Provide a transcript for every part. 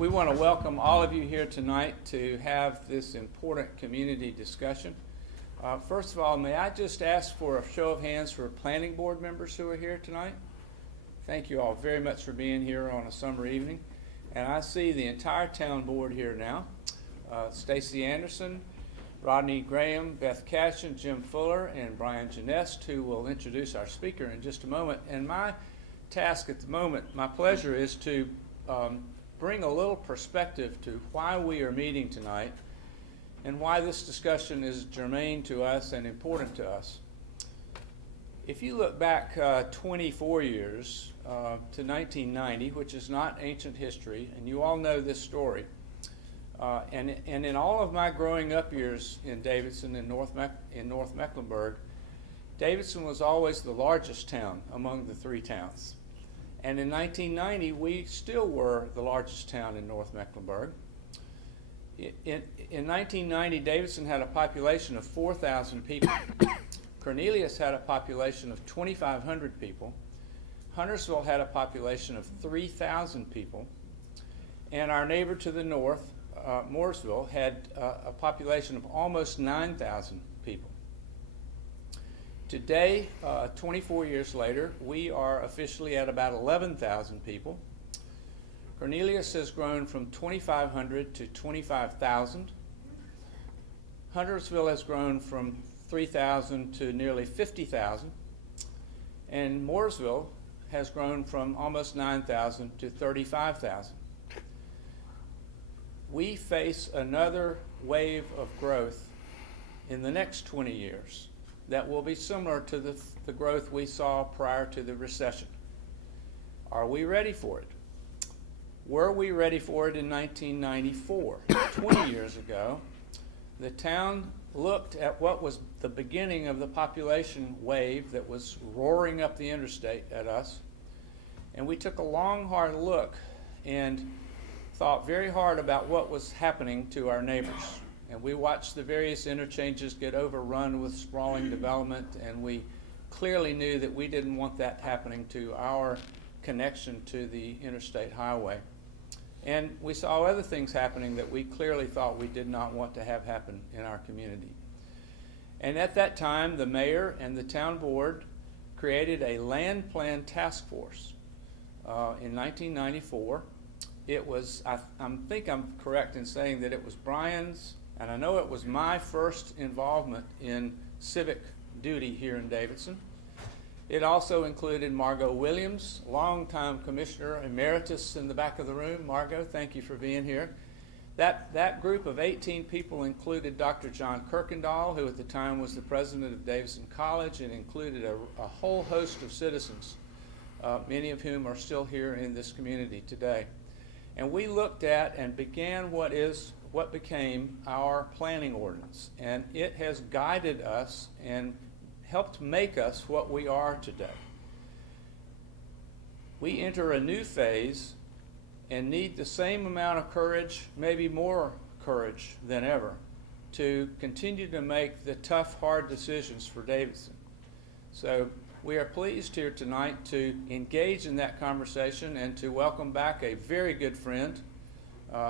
We want to welcome all of you here tonight to have this important community discussion. First of all, may I just ask for a show of hands for planning board members who are here tonight? Thank you all very much for being here on a summer evening. And I see the entire town board here now. Stacy Anderson, Rodney Graham, Beth Cashin, Jim Fuller, and Brian Genest, who will introduce our speaker in just a moment. And my task at the moment, my pleasure, is to bring a little perspective to why we are meeting tonight and why this discussion is germane to us and important to us. If you look back 24 years to 1990, which is not ancient history, and you all know this story, and in all of my growing up years in Davidson and North Mecklenburg, Davidson was always the largest town among the three towns. And in 1990, we still were the largest town in North Mecklenburg. In 1990, Davidson had a population of 4,000 people. Cornelius had a population of 2,500 people. Huntersville had a population of 3,000 people. And our neighbor to the north, Mooresville, had a population of almost 9,000 people. Today, 24 years later, we are officially at about 11,000 people. Cornelius has grown from 2,500 to 25,000. Huntersville has grown from 3,000 to nearly 50,000. And Mooresville has grown from almost 9,000 to 35,000. We face another wave of growth in the next 20 years that will be similar to the growth we saw prior to the recession. Are we ready for it? Were we ready for it in 1994? 20 years ago, the town looked at what was the beginning of the population wave that was roaring up the interstate at us, and we took a long, hard look and thought very hard about what was happening to our neighbors. And we watched the various interchanges get overrun with sprawling development, and we clearly knew that we didn't want that happening to our connection to the interstate highway. And we saw other things happening that we clearly thought we did not want to have happen in our community. And at that time, the mayor and the town board created a land plan task force in 1994. It was, I think I'm correct in saying that it was Brian's, and I know it was my first involvement in civic duty here in Davidson. It also included Margot Williams, longtime commissioner emeritus in the back of the room. Margot, thank you for being here. That group of 18 people included Dr. John Kirkendall, who at the time was the president of Davidson College, and included a whole host of citizens, many of whom are still here in this community today. And we looked at and began what became our planning ordinance. And it has guided us and helped make us what we are today. We enter a new phase and need the same amount of courage, maybe more courage than ever, to continue to make the tough, hard decisions for Davidson. So we are pleased here tonight to engage in that conversation and to welcome back a very good friend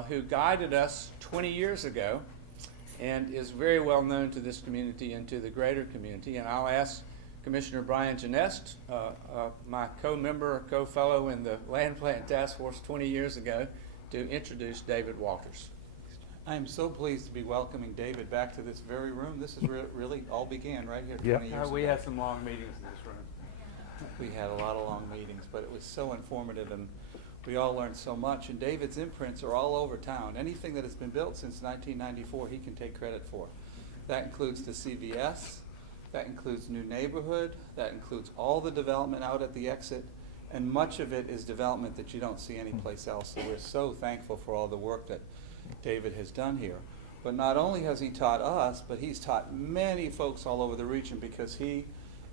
who guided us 20 years ago and is very well known to this community and to the greater community. And I'll ask Commissioner Brian Genest, my co-member, co-fellow in the Land Plan Task Force 20 years ago, to introduce David Walters. I am so pleased to be welcoming David back to this very room. This is really all began right here 20 years ago. We had some long meetings in this room. We had a lot of long meetings, but it was so informative, and we all learned so much. And David's imprints are all over town. Anything that has been built since 1994, he can take credit for. That includes the CVS, that includes New Neighborhood, that includes all the development out at the exit, and much of it is development that you don't see anyplace else. So we're so thankful for all the work that David has done here. But not only has he taught us, but he's taught many folks all over the region, because he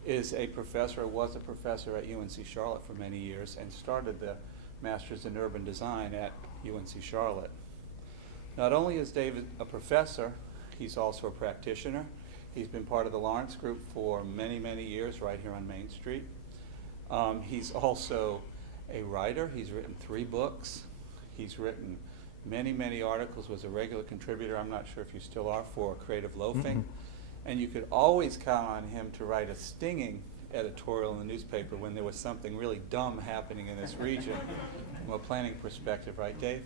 is a professor, or was a professor at UNC Charlotte for many years, and started the Masters in Urban Design at UNC Charlotte. Not only is David a professor, he's also a practitioner. He's been part of the Lawrence Group for many, many years right here on Main Street. He's also a writer. He's written 3 books. He's written many, many articles, was a regular contributor, I'm not sure if you still are, for Creative Loafing. And you could always count on him to write a stinging editorial in the newspaper when there was something really dumb happening in this region from a planning perspective, right, Dave?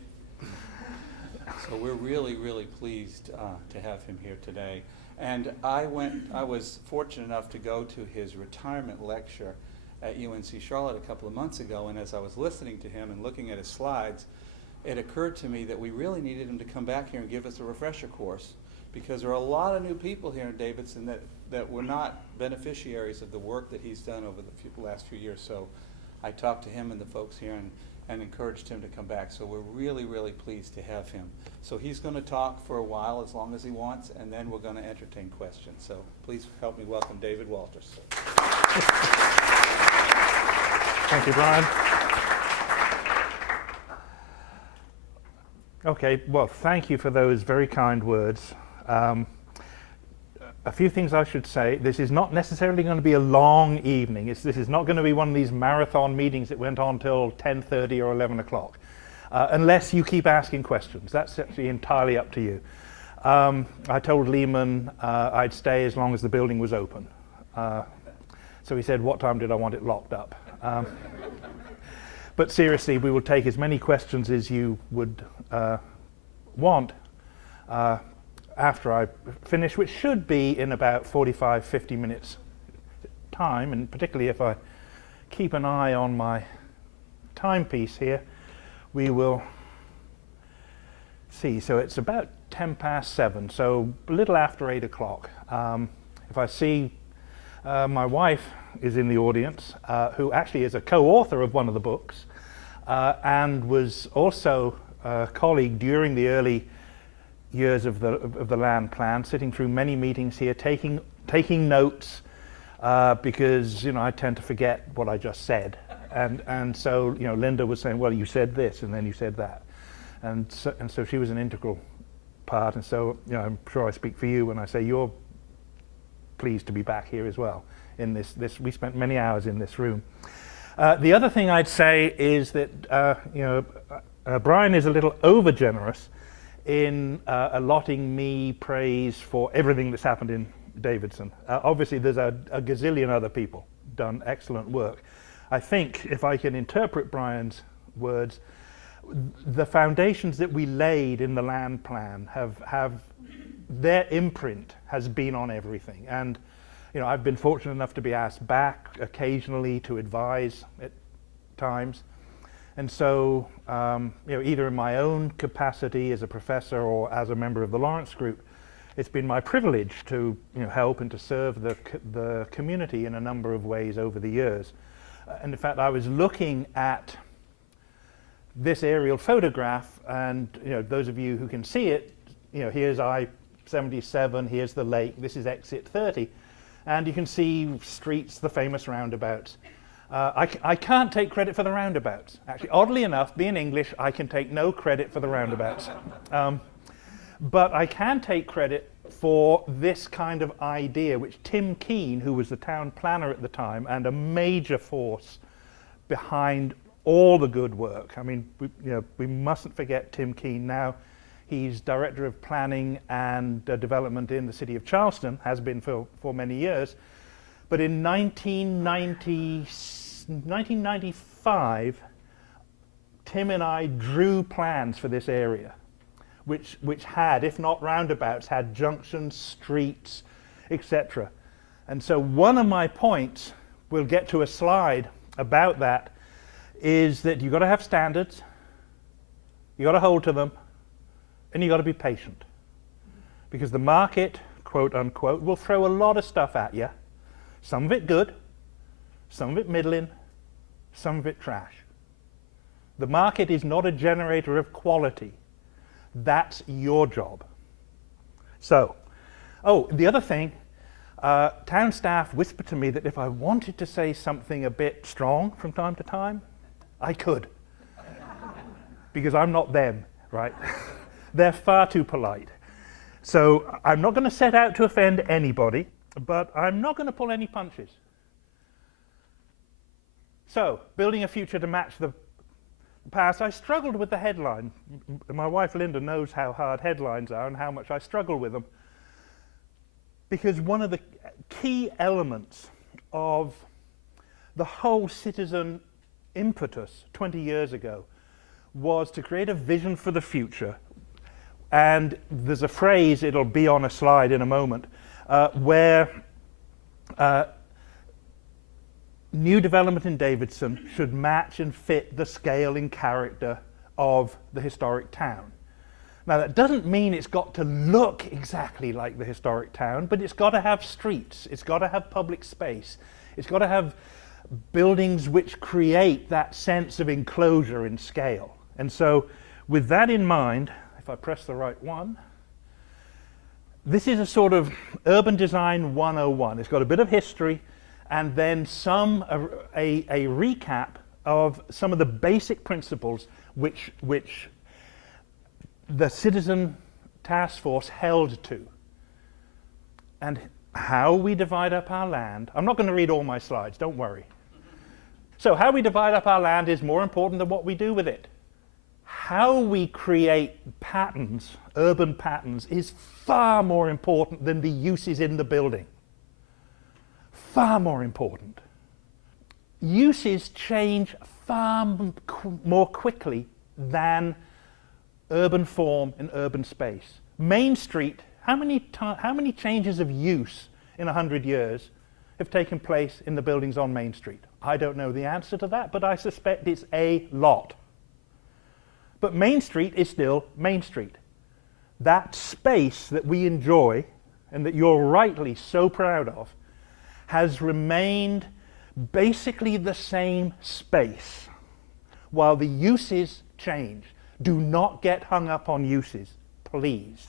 So we're really, really pleased to have him here today. And I was fortunate enough to go to his retirement lecture at UNC Charlotte a couple of months ago, and as I was listening to him and looking at his slides, it occurred to me that we really needed him to come back here and give us a refresher course, because there are a lot of new people here in Davidson that were not beneficiaries of the work that he's done over the last few years. So I talked to him and the folks here and encouraged him to come back. So we're really, really pleased to have him. So he's going to talk for a while, as long as he wants, and then we're going to entertain questions. So please help me welcome David Walters. Thank you, Brian. Okay, well, thank you for those very kind words. A few things I should say. This is not necessarily going to be a long evening. This is not going to be one of these marathon meetings that went on till 10:30 or 11 o'clock, unless you keep asking questions. That's actually entirely up to you. I told Lehman I'd stay as long as the building was open. So he said, what time did I want it locked up? But seriously, we will take as many questions as you would want after I finish, which should be in about 45, 50 minutes time, and particularly if I keep an eye on my timepiece here, we will see. So it's about 7:10, so a little after 8 o'clock. If I see my wife is in the audience, who actually is a co-author of one of the books, and was also a colleague during the early years of the land plan, sitting through many meetings here, taking notes, because I tend to forget what I just said, and so Linda was saying, well, you said this and then you said that, and so she was an integral part, and so I'm sure I speak for you when I say you're pleased to be back here as well. In this we spent many hours in this room. The other thing I'd say is that Brian is a little over generous in allotting me praise for everything that's happened in Davidson. Obviously there's a gazillion other people done excellent work. I think if I can interpret Brian's words, the foundations that we laid in the land plan have their imprint has been on everything. And I've been fortunate enough to be asked back occasionally to advise at times. And so, either in my own capacity as a professor or as a member of the Lawrence Group, it's been my privilege to help and to serve the community in a number of ways over the years. And in fact, I was looking at this aerial photograph, and those of you who can see it, here's I-77, here's the lake, this is exit 30, and you can see streets, the famous roundabouts. I can't take credit for the roundabouts. Actually, oddly enough, being English, I can take no credit for the roundabouts. But I can take credit for this kind of idea, which Tim Keane, who was the town planner at the time and a major force behind all the good work. I mean, we mustn't forget Tim Keane. Now he's Director of Planning and Development in the city of Charleston, has been for many years. But in 1995, Tim and I drew plans for this area, which had, if not roundabouts, had junctions, streets, etc. And so one of my points, we'll get to a slide about that, is that you've got to have standards, you've got to hold to them, and you've got to be patient. Because the market, quote unquote, will throw a lot of stuff at you. Some of it good, some of it middling, some of it trash. The market is not a generator of quality. That's your job. So, the other thing, town staff whispered to me that if I wanted to say something a bit strong from time to time, I could. Because I'm not them, right? They're far too polite. So I'm not going to set out to offend anybody, but I'm not going to pull any punches. So, building a future to match the passed, I struggled with the headline. My wife Linda knows how hard headlines are and how much I struggle with them. Because one of the key elements of the whole citizen impetus 20 years ago was to create a vision for the future. And there's a phrase, it'll be on a slide in a moment, where new development in Davidson should match and fit the scale and character of the historic town. Now that doesn't mean it's got to look exactly like the historic town, but it's got to have streets, it's got to have public space, it's got to have buildings which create that sense of enclosure and scale. And so with that in mind, if I press the right one, this is a sort of urban design 101. It's got a bit of history and then a recap of some of the basic principles which the Citizen Task Force held to. And how we divide up our land. I'm not going to read all my slides, don't worry. So how we divide up our land is more important than what we do with it. How we create patterns, urban patterns, is far more important than the uses in the building. Far more important. Uses change far more quickly than urban form and urban space. Main Street, how many changes of use in 100 years have taken place in the buildings on Main Street? I don't know the answer to that, but I suspect it's a lot. But Main Street is still Main Street. That space that we enjoy and that you're rightly so proud of has remained basically the same space while the uses change. Do not get hung up on uses, please.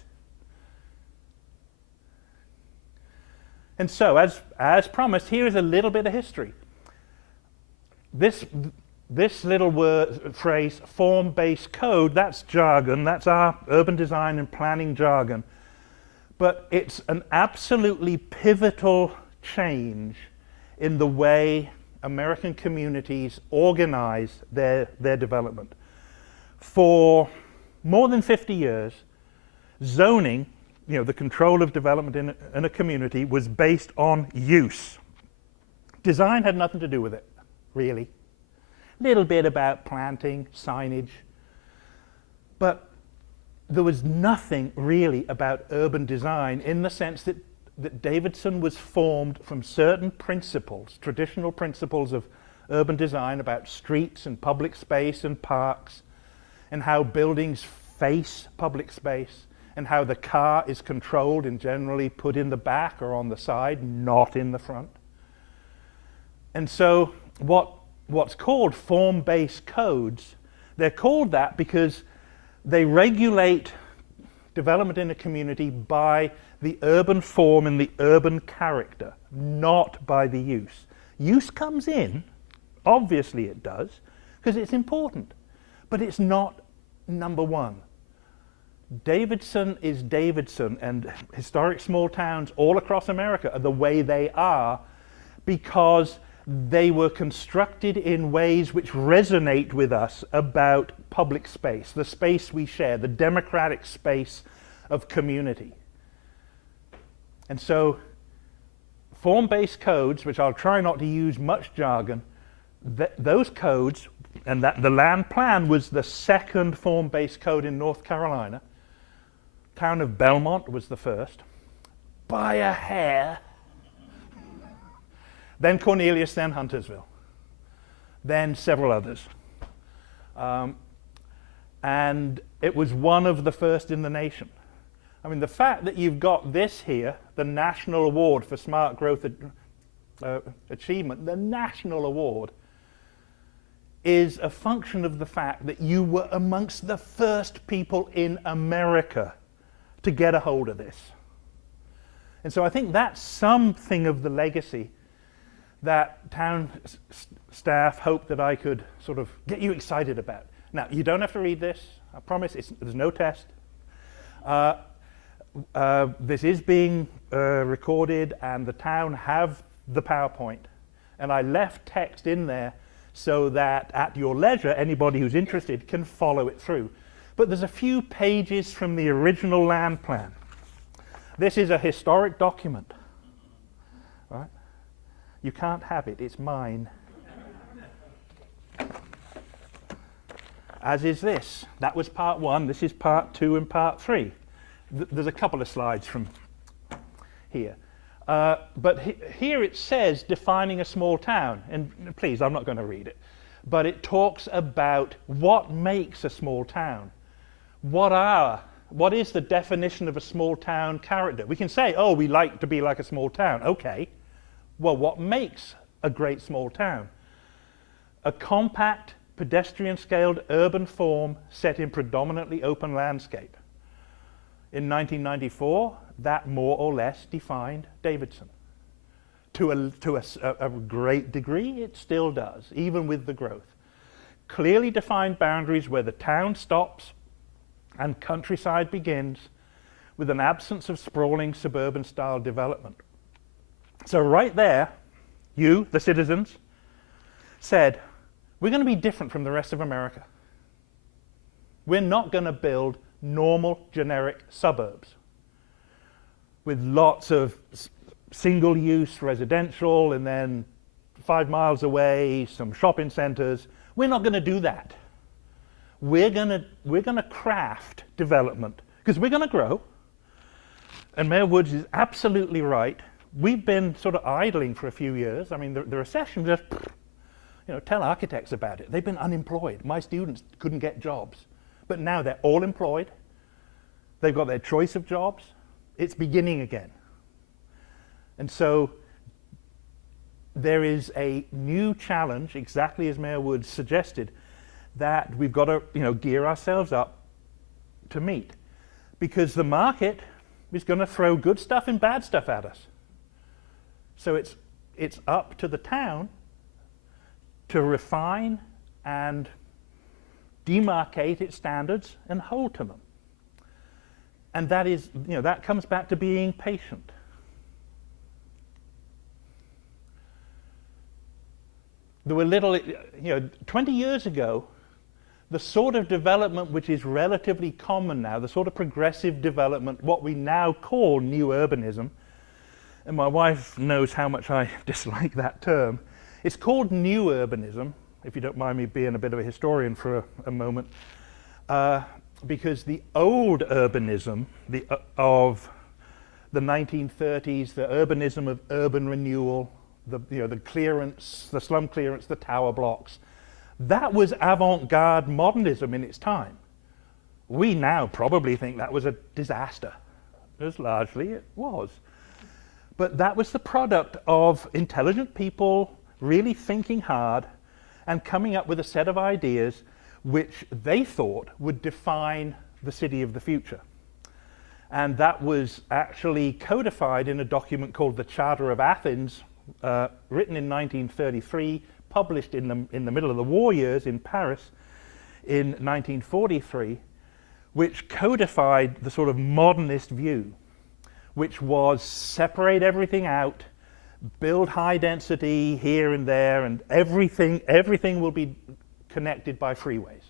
And so, as promised, here is a little bit of history. This little phrase, form-based code, that's jargon, that's our urban design and planning jargon. But it's an absolutely pivotal change in the way American communities organize their development. For more than 50 years, zoning, the control of development in a community, was based on use. Design had nothing to do with it, really. Little bit about planting, signage, but there was nothing really about urban design in the sense that Davidson was formed from certain principles, traditional principles of urban design about streets and public space and parks, and how buildings face public space, and how the car is controlled and generally put in the back or on the side, not in the front. And so what's called form-based codes, they're called that because they regulate development in a community by the urban form and the urban character, not by the use. Use comes in, obviously it does, because it's important, but it's not number one. Davidson is Davidson, and historic small towns all across America are the way they are because they were constructed in ways which resonate with us about public space, the space we share, the democratic space of community. And so form-based codes, which I'll try not to use much jargon, those codes, and the land plan was the second form-based code in North Carolina. Town of Belmont was the first, by a hair. Then Cornelius, then Huntersville, then several others. And it was one of the first in the nation. I mean, the fact that you've got this here, the National Award for Smart Growth Achievement, the National Award, is a function of the fact that you were amongst the first people in America to get a hold of this. And so I think that's something of the legacy that town staff hoped that I could sort of get you excited about. Now, you don't have to read this. I promise there's no test. This is being recorded, and the town have the PowerPoint. And I left text in there so that at your leisure, anybody who's interested can follow it through. But there's a few pages from the original land plan. This is a historic document, right? You can't have it, it's mine. As is this. That was part 1, this is part 2 and part 3. There's a couple of slides from here. But here it says defining a small town, and please, I'm not going to read it, but it talks about what makes a small town. What is the definition of a small town character? We can say, oh, we like to be like a small town. Okay. Well, what makes a great small town? A compact, pedestrian-scaled urban form set in predominantly open landscape. In 1994, that more or less defined Davidson. To a great degree, it still does, even with the growth. Clearly defined boundaries where the town stops and countryside begins, with an absence of sprawling suburban-style development. So right there, you, the citizens, said, we're going to be different from the rest of America. We're not going to build normal, generic suburbs with lots of single-use residential and then 5 miles away, some shopping centers. We're not going to do that. We're going to craft development because we're going to grow. And Mayor Woods is absolutely right. We've been sort of idling for a few years. I mean, the recession just, tell architects about it. They've been unemployed. My students couldn't get jobs. But now they're all employed. They've got their choice of jobs. It's beginning again. And so there is a new challenge, exactly as Mayor Woods suggested, that we've got to gear ourselves up to meet. Because the market is going to throw good stuff and bad stuff at us. So it's up to the town to refine and demarcate its standards and hold to them. And that is, that comes back to being patient. There were 20 years ago, the sort of development which is relatively common now, the sort of progressive development, what we now call new urbanism, and my wife knows how much I dislike that term. It's called new urbanism, if you don't mind me being a bit of a historian for a moment, because the old urbanism of the 1930s, the urbanism of urban renewal, the clearance, the slum clearance, the tower blocks, that was avant-garde modernism in its time. We now probably think that was a disaster, as largely it was. But that was the product of intelligent people really thinking hard and coming up with a set of ideas which they thought would define the city of the future. And that was actually codified in a document called the Charter of Athens, written in 1933, published in the middle of the war years in Paris in 1943, which codified the sort of modernist view, which was separate everything out, build high density here and there, and everything will be connected by freeways.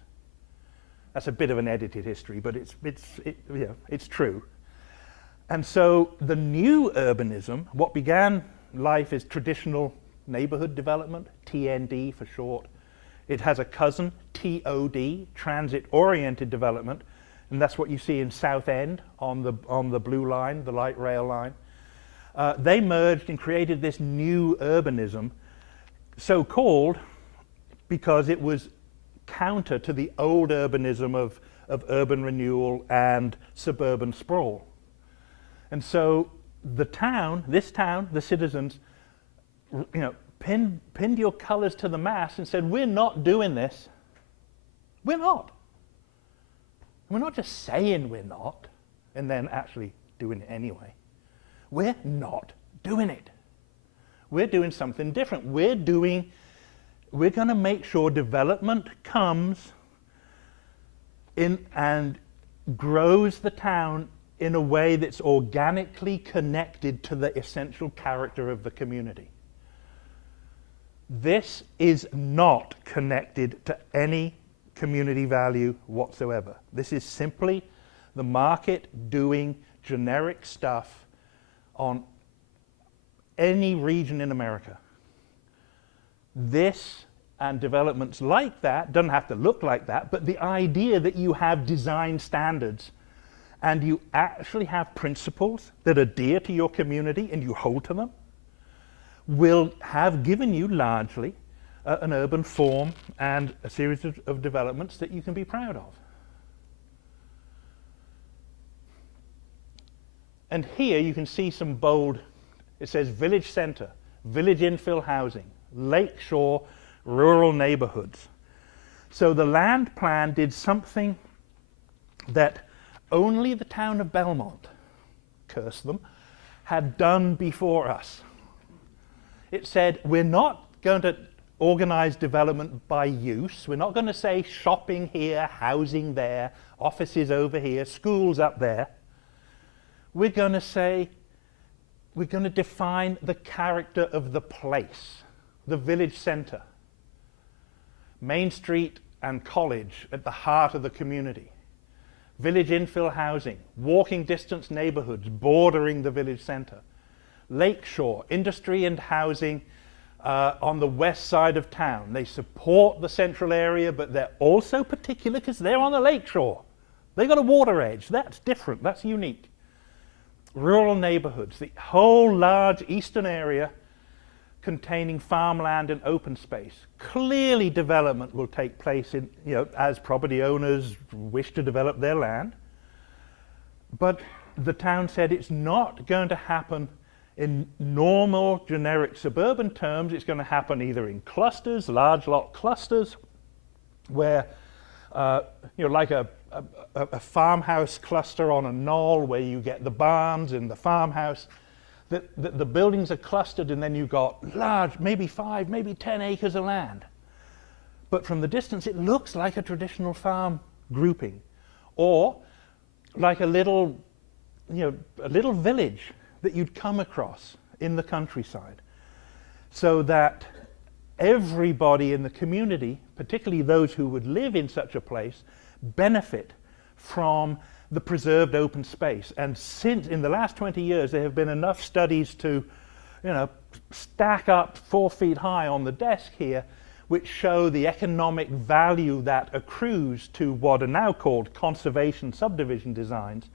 That's a bit of an edited history, but it's true. And so the new urbanism, what began life as traditional neighborhood development, TND for short. It has a cousin, TOD, transit-oriented development, and that's what you see in Southend on the blue line, the light rail line. They merged and created this new urbanism, so called because it was counter to the old urbanism of urban renewal and suburban sprawl. And so the town, the citizens, pinned your colors to the mast and said, we're not doing this. We're not. We're not just saying we're not and then actually doing it anyway. We're not doing it. We're doing something different. We're going to make sure development comes in and grows the town in a way that's organically connected to the essential character of the community. This is not connected to any community value whatsoever. This is simply the market doing generic stuff on any region in America. This and developments like that, doesn't have to look like that, but the idea that you have design standards and you actually have principles that adhere to your community and you hold to them, will have given you largely an urban form and a series of developments that you can be proud of. And here you can see some bold, it says village center, village infill housing, lakeshore, rural neighborhoods. So the land plan did something that only the town of Belmont, curse them, had done before us. It said, we're not going to organize development by use. We're not going to say shopping here, housing there, offices over here, schools up there. We're going to say, we're going to define the character of the place, the village center. Main Street and College at the heart of the community. Village infill housing, walking distance neighborhoods bordering the village center. Lakeshore, industry and housing on the west side of town. They support the central area, but they're also particular because they're on the lakeshore. They've got a water edge. That's different. That's unique. Rural neighborhoods, the whole large eastern area containing farmland and open space. Clearly development will take place in, as property owners wish to develop their land. But the town said it's not going to happen in normal generic suburban terms. It's going to happen either in clusters, large lot clusters, where like a farmhouse cluster on a knoll where you get the barns and the farmhouse, that the buildings are clustered, and then you've got large, maybe 5, maybe 10 acres of land. But from the distance it looks like a traditional farm grouping, or like a little village that you'd come across in the countryside, so that everybody in the community, particularly those who would live in such a place, benefit from the preserved open space. And since in the last 20 years there have been enough studies to stack up 4 feet high on the desk here, which show the economic value that accrues to what are now called conservation subdivision designs,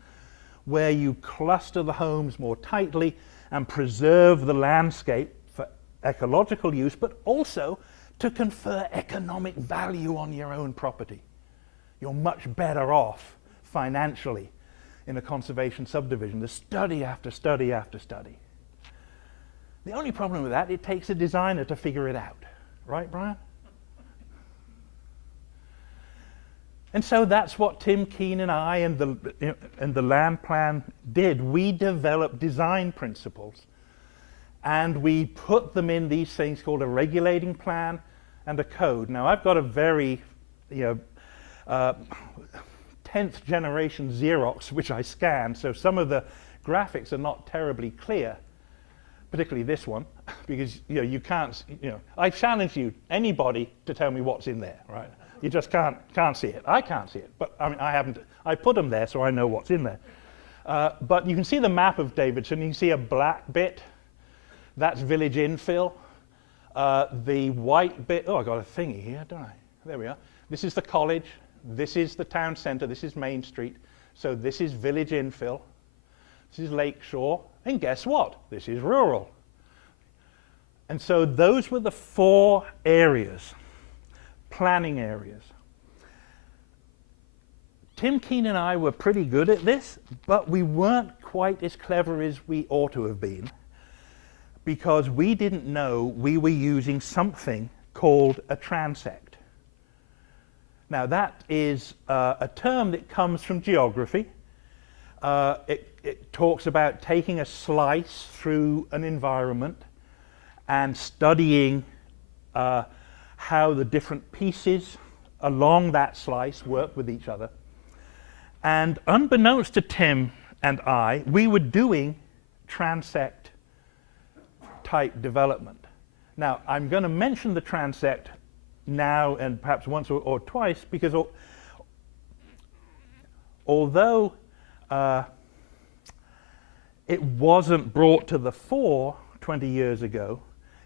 where you cluster the homes more tightly and preserve the landscape for ecological use, but also to confer economic value on your own property. You're much better off financially in a conservation subdivision. There's study after study after study. The only problem with that, it takes a designer to figure it out. Right, Brian? And so that's what Tim Keene and I and the land plan did. We developed design principles, and we put them in these things called a regulating plan and a code. Now, I've got a very 10th generation Xerox, which I scanned, so some of the graphics are not terribly clear, particularly this one, because you can't, I challenge you, anybody, to tell me what's in there, right? You just can't see it. I can't see it, but I mean, I put them there so I know what's in there. But you can see the map of Davidson. You can see a black bit, that's village infill. The white bit, oh, I got a thingy here, don't I? There we are. This is the college. This is the town center. This is Main Street. So this is village infill. This is Lakeshore. And guess what? This is rural. And so those were the 4 areas, planning areas. Tim Keene and I were pretty good at this, but we weren't quite as clever as we ought to have been, because we didn't know we were using something called a transect. Now that is a term that comes from geography. It talks about taking a slice through an environment and studying how the different pieces along that slice work with each other. And unbeknownst to Tim and I, we were doing transect type development. Now, I'm going to mention the transect now and perhaps once or twice because although it wasn't brought to the fore 20 years ago,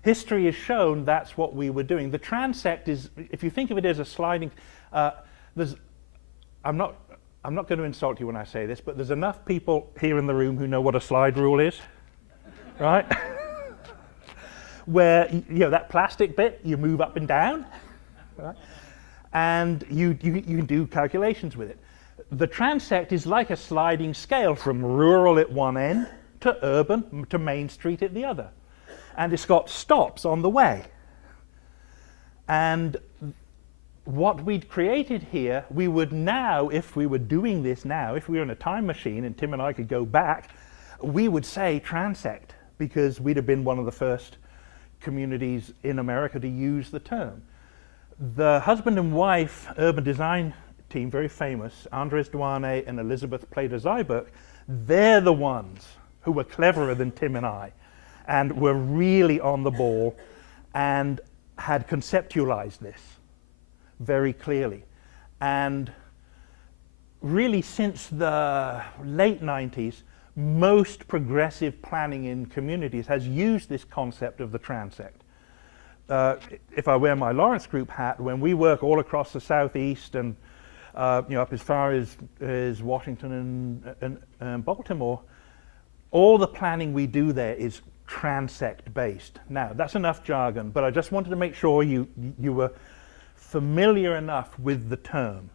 history has shown that's what we were doing. The transect is, if you think of it as a sliding, I'm not going to insult you when I say this, but there's enough people here in the room who know what a slide rule is, right? Where, that plastic bit, you move up and down, right? And you can do calculations with it. The transect is like a sliding scale from rural at one end to urban to Main Street at the other. And it's got stops on the way. And what we'd created here, we would now, if we were doing this now, if we were in a time machine and Tim and I could go back, we would say transect because we'd have been one of the first communities in America to use the term. The husband and wife urban design team, very famous, Andres Duane and Elizabeth Plater-Zyberk, they're the ones who were cleverer than Tim and I and were really on the ball and had conceptualized this very clearly. And really since the late 90s, most progressive planning in communities has used this concept of the transect. If I wear my Lawrence Group hat, when we work all across the Southeast and up as far as Washington and Baltimore, all the planning we do there is transect based. Now, that's enough jargon, but I just wanted to make sure you were familiar enough with the term,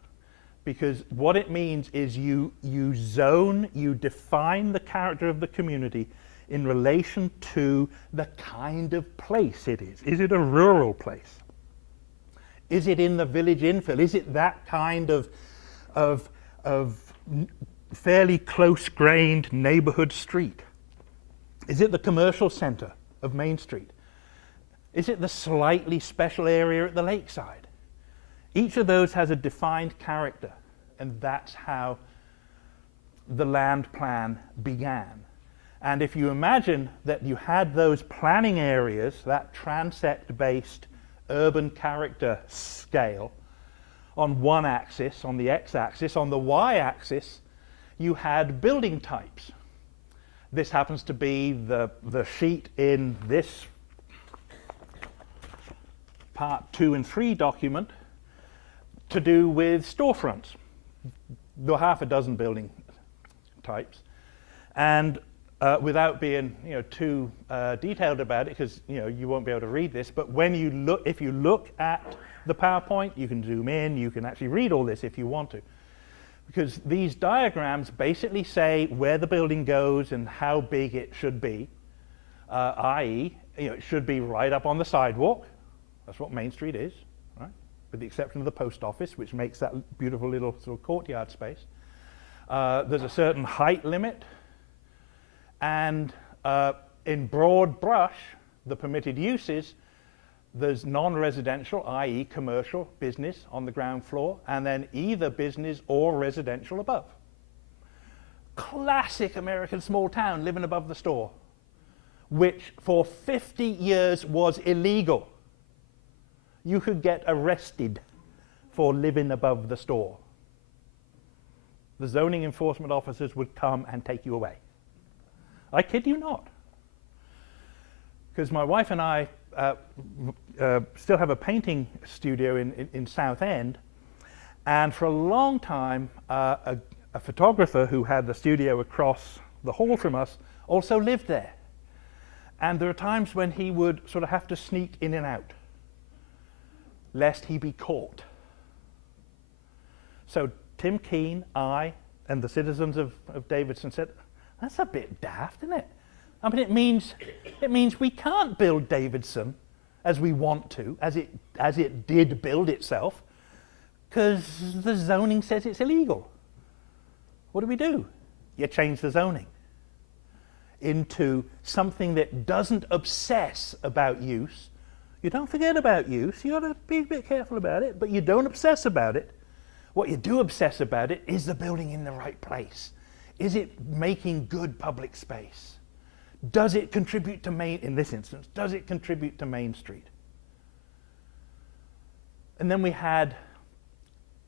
because what it means is you zone, you define the character of the community in relation to the kind of place it is. Is it a rural place? Is it in the village infill? Is it that kind of fairly close-grained neighborhood street? Is it the commercial center of Main Street? Is it the slightly special area at the lakeside? Each of those has a defined character, and that's how the land plan began. And if you imagine that you had those planning areas, that transect-based urban character scale, on one axis, on the x-axis, on the y-axis, you had building types. This happens to be the sheet in this part 2 and 3 document to do with storefronts. There are half a dozen building types, and without being too detailed about it, because you won't be able to read this, but when you look, if you look at the PowerPoint, you can zoom in, you can actually read all this if you want to, because these diagrams basically say where the building goes and how big it should be, i.e., it should be right up on the sidewalk. That's what Main Street is, right? With the exception of the post office, which makes that beautiful little sort of courtyard space. There's a certain height limit, and in broad brush, the permitted uses, there's non-residential, i.e. commercial, business on the ground floor, and then either business or residential above. Classic American small town, living above the store, which for 50 years was illegal. You could get arrested for living above the store. The zoning enforcement officers would come and take you away. I kid you not. Because my wife and I still have a painting studio in Southend, and for a long time a photographer who had the studio across the hall from us also lived there. And there are times when he would sort of have to sneak in and out, lest he be caught. So Tim Keane, I, and the citizens of Davidson said, that's a bit daft, isn't it? I mean, it means we can't build Davidson as we want to, as it did build itself, because the zoning says it's illegal. What do? You change the zoning into something that doesn't obsess about use. You don't forget about use. You got to be a bit careful about it, but you don't obsess about it. What you do obsess about it is the building in the right place. Is it making good public space? Does it contribute to Main, in this instance, does it contribute to Main Street? And then we had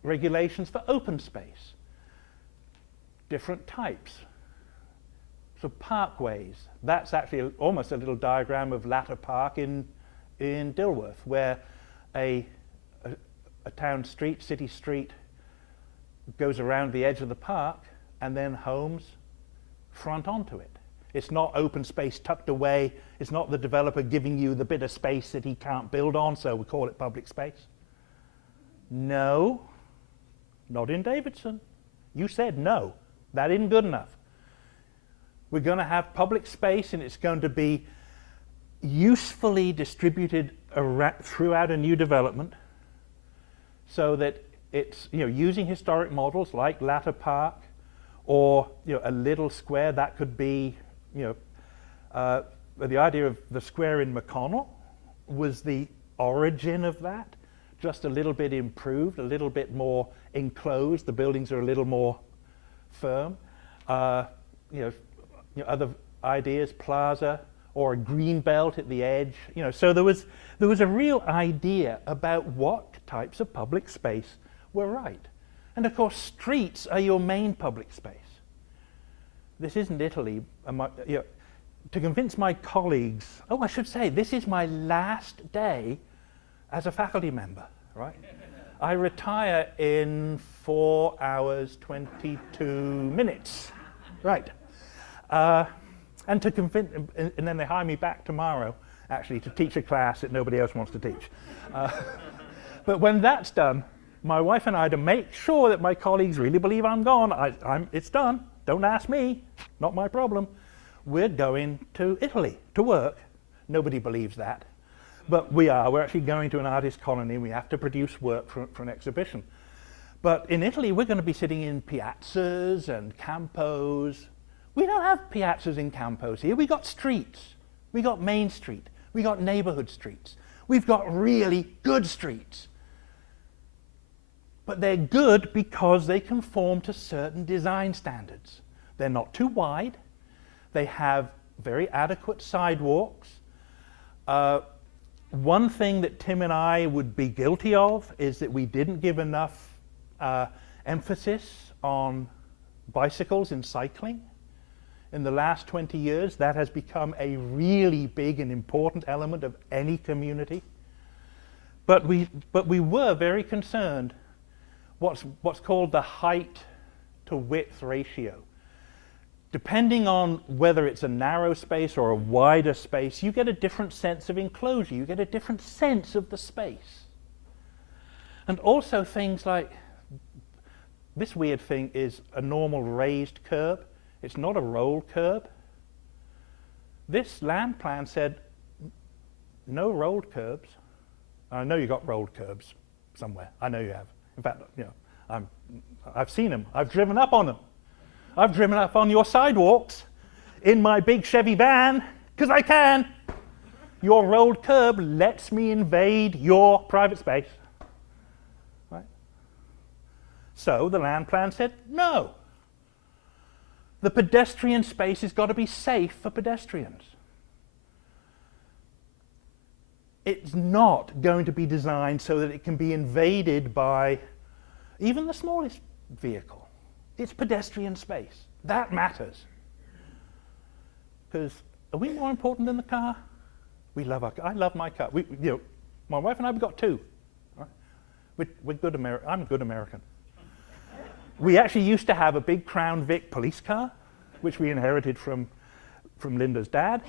regulations for open space, different types. So parkways, that's actually almost a little diagram of Latter Park in Dilworth, where a town street, city street, goes around the edge of the park, and then homes front onto it. It's not open space tucked away. It's not the developer giving you the bit of space that he can't build on, so we call it public space. No, not in Davidson. You said no. That isn't good enough. We're going to have public space, and it's going to be usefully distributed throughout a new development, so that it's, you know, using historic models like Latter Park, or, you know, a little square that could be, you know, the idea of the square in McConnell was the origin of that, just a little bit improved, a little bit more enclosed. The buildings are a little more firm. You know, other ideas, plaza or a green belt at the edge. You know, so there was a real idea about what types of public space were right. And of course, streets are your main public space. This isn't Italy. You know, to convince my colleagues, oh, I should say, this is my last day as a faculty member, right? I retire in 4 hours, 22 minutes, right? And to convince, and then they hire me back tomorrow, actually, to teach a class that nobody else wants to teach. But when that's done, my wife and I, to make sure that my colleagues really believe I'm gone, it's done. Don't ask me, not my problem. We're going to Italy to work. Nobody believes that. But we are. We're actually going to an artist colony. We have to produce work for an exhibition. But in Italy, we're going to be sitting in piazzas and campos. We don't have piazzas and campos here. We got streets. We got Main Street. We got neighborhood streets. We've got really good streets. But they're good because they conform to certain design standards. They're not too wide. They have very adequate sidewalks. One thing that Tim and I would be guilty of is that we didn't give enough emphasis on bicycles and cycling. In the last 20 years, that has become a really big and important element of any community. But we were very concerned what's called the height to width ratio. Depending on whether it's a narrow space or a wider space, you get a different sense of enclosure. You get a different sense of the space. And also things like, this weird thing is a normal raised curb. It's not a rolled curb. This land plan said no rolled curbs. I know you got rolled curbs somewhere. I know you have. In fact, you know, I've seen them. I've driven up on them. I've driven up on your sidewalks in my big Chevy van, because I can. Your rolled curb lets me invade your private space. Right? So the land plan said no. The pedestrian space has got to be safe for pedestrians. It's not going to be designed so that it can be invaded by even the smallest vehicle. It's pedestrian space. That matters. Because are we more important than the car? We love our car. I love my car. You know, my wife and I, we've got two. Right? We're good I'm a good American. We actually used to have a big Crown Vic police car, which we inherited from Linda's dad,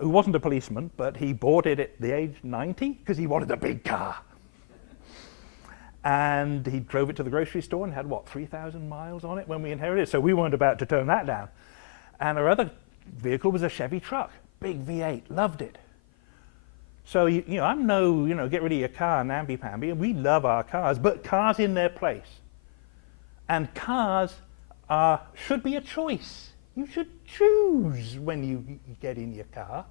who wasn't a policeman, but he bought it at the age 90 because he wanted a big car. And he drove it to the grocery store and had, what, 3,000 miles on it when we inherited it, so we weren't about to turn that down. And our other vehicle was a Chevy truck, big V8, loved it. So, you know, I'm no, you know, get rid of your car, namby-pamby, and we love our cars, but cars in their place. And cars should be a choice. You should choose when you get in your car,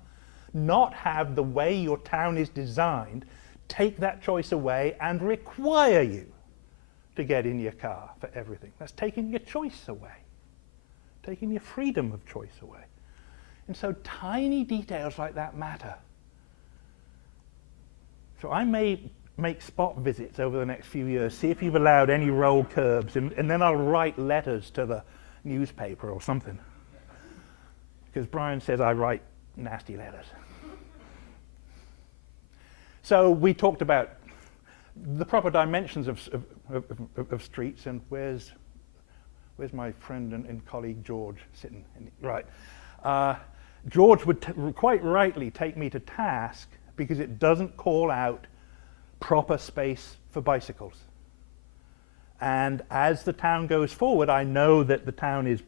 not have the way your town is designed take that choice away and require you to get in your car for everything. That's taking your choice away, taking your freedom of choice away. And so tiny details like that matter. So I may make spot visits over the next few years, see if you've allowed any rolled curbs, and then I'll write letters to the newspaper or something. Because Brian says I write nasty letters. So we talked about the proper dimensions of streets, and where's my friend and colleague George sitting? Right. George would quite rightly take me to task because it doesn't call out proper space for bicycles. And as the town goes forward, I know that the town is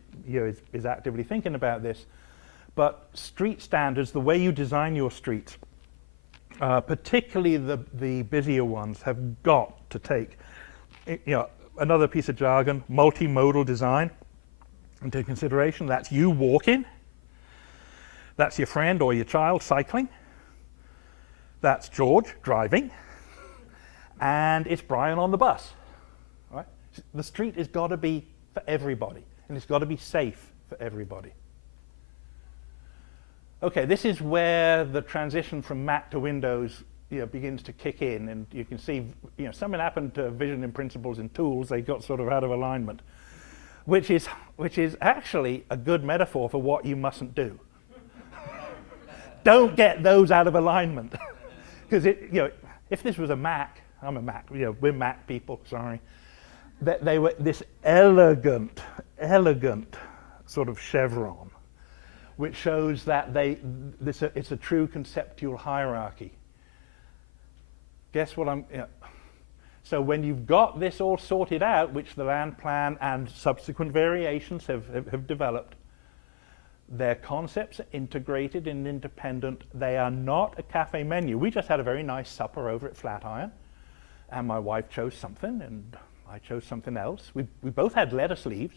actively thinking about this, but street standards, the way you design your streets, particularly the busier ones, have got to take another piece of jargon, multimodal design, into consideration. That's you walking, that's your friend or your child cycling, that's George driving, and it's Brian on the bus. Right? The street has got to be for everybody, and it's got to be safe for everybody. Okay, this is where the transition from Mac to Windows begins to kick in, and you can see something happened to Vision and Principles and Tools. They got sort of out of alignment, which is actually a good metaphor for what you mustn't do. Don't get those out of alignment, because if this was a Mac, I'm a Mac, we're Mac people, sorry, that they were this elegant sort of chevron, which shows that it's a true conceptual hierarchy. Guess what so when you've got this all sorted out, which the land plan and subsequent variations have developed, their concepts are integrated and independent. They are not a cafe menu. We just had a very nice supper over at Flatiron, and my wife chose something, and I chose something else. We both had lettuce leaves,